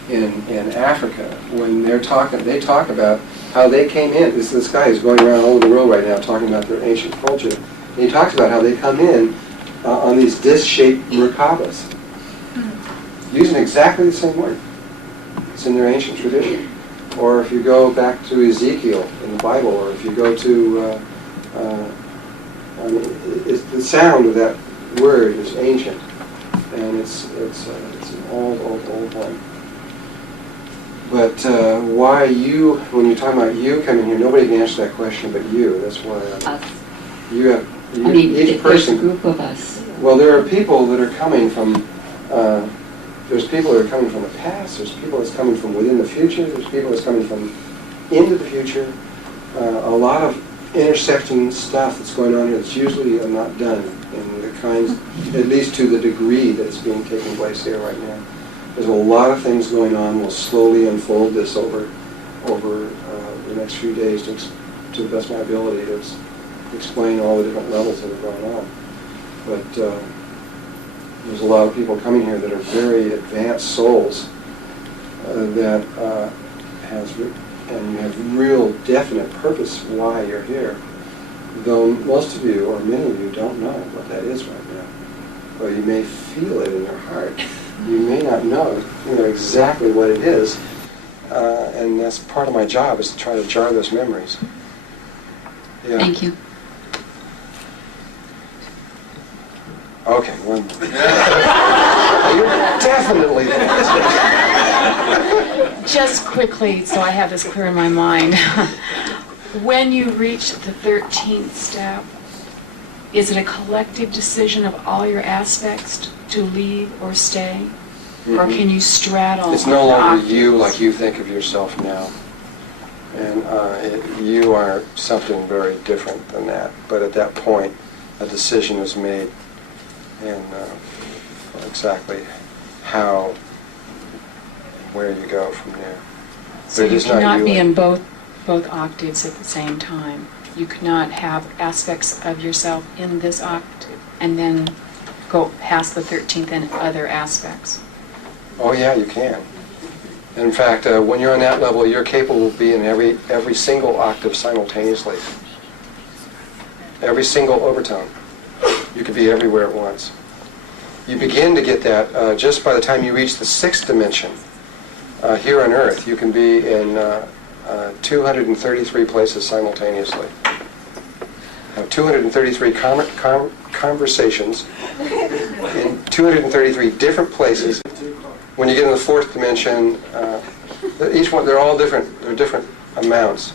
in Africa, when they talk about how they came in. This guy is going around all over the world right now talking about their ancient culture. And he talks about how they come in on these disc-shaped Merkabas, using exactly the same word. It's in their ancient tradition. Or if you go back to Ezekiel in the Bible, or if you go to, the sound of that word is ancient, and it's an old one. But why you, when you're talking about you coming here, nobody can answer that question but you. That's why you have each person. There's a group of us. Well, there are people that are coming from. There's people that are coming from the past. There's people that's coming from within the future. There's people that's coming from into the future. A lot of intersecting stuff that's going on here that's usually not done in the kinds, at least to the degree that's taking place here right now. There's a lot of things going on. We'll slowly unfold this over the next few days to the best of my ability to explain all the different levels that are going on. But there's a lot of people coming here that are very advanced souls that and you have real definite purpose why you're here. Though most of you, or many of you, don't know what that is right now. Or you may feel it in your heart. You may not know exactly what it is. And that's part of my job, is to try to jar those memories. Yeah. Thank you. Okay, one more. You're definitely Just quickly, so I have this clear in my mind. When you reach the 13th step, is it a collective decision of all your aspects to leave or stay? Mm-hmm. Or can you straddle? It's no longer octaves? you like you think of yourself now. And you are something very different than that. But at that point, a decision is made. And exactly how, where you go from there. So but you it is not cannot you be like- in both octaves at the same time. You cannot have aspects of yourself in this octave and then go past the 13th and other aspects. Oh yeah, you can. In fact, when you're on that level, you're capable of being in every single octave simultaneously. Every single overtone. You could be everywhere at once. You begin to get that just by the time you reach the 6th dimension. Here on Earth, you can be in 233 places simultaneously. Have 233 conversations in 233 different places. When you get in the 4th dimension, each one, they're all different. They're different amounts.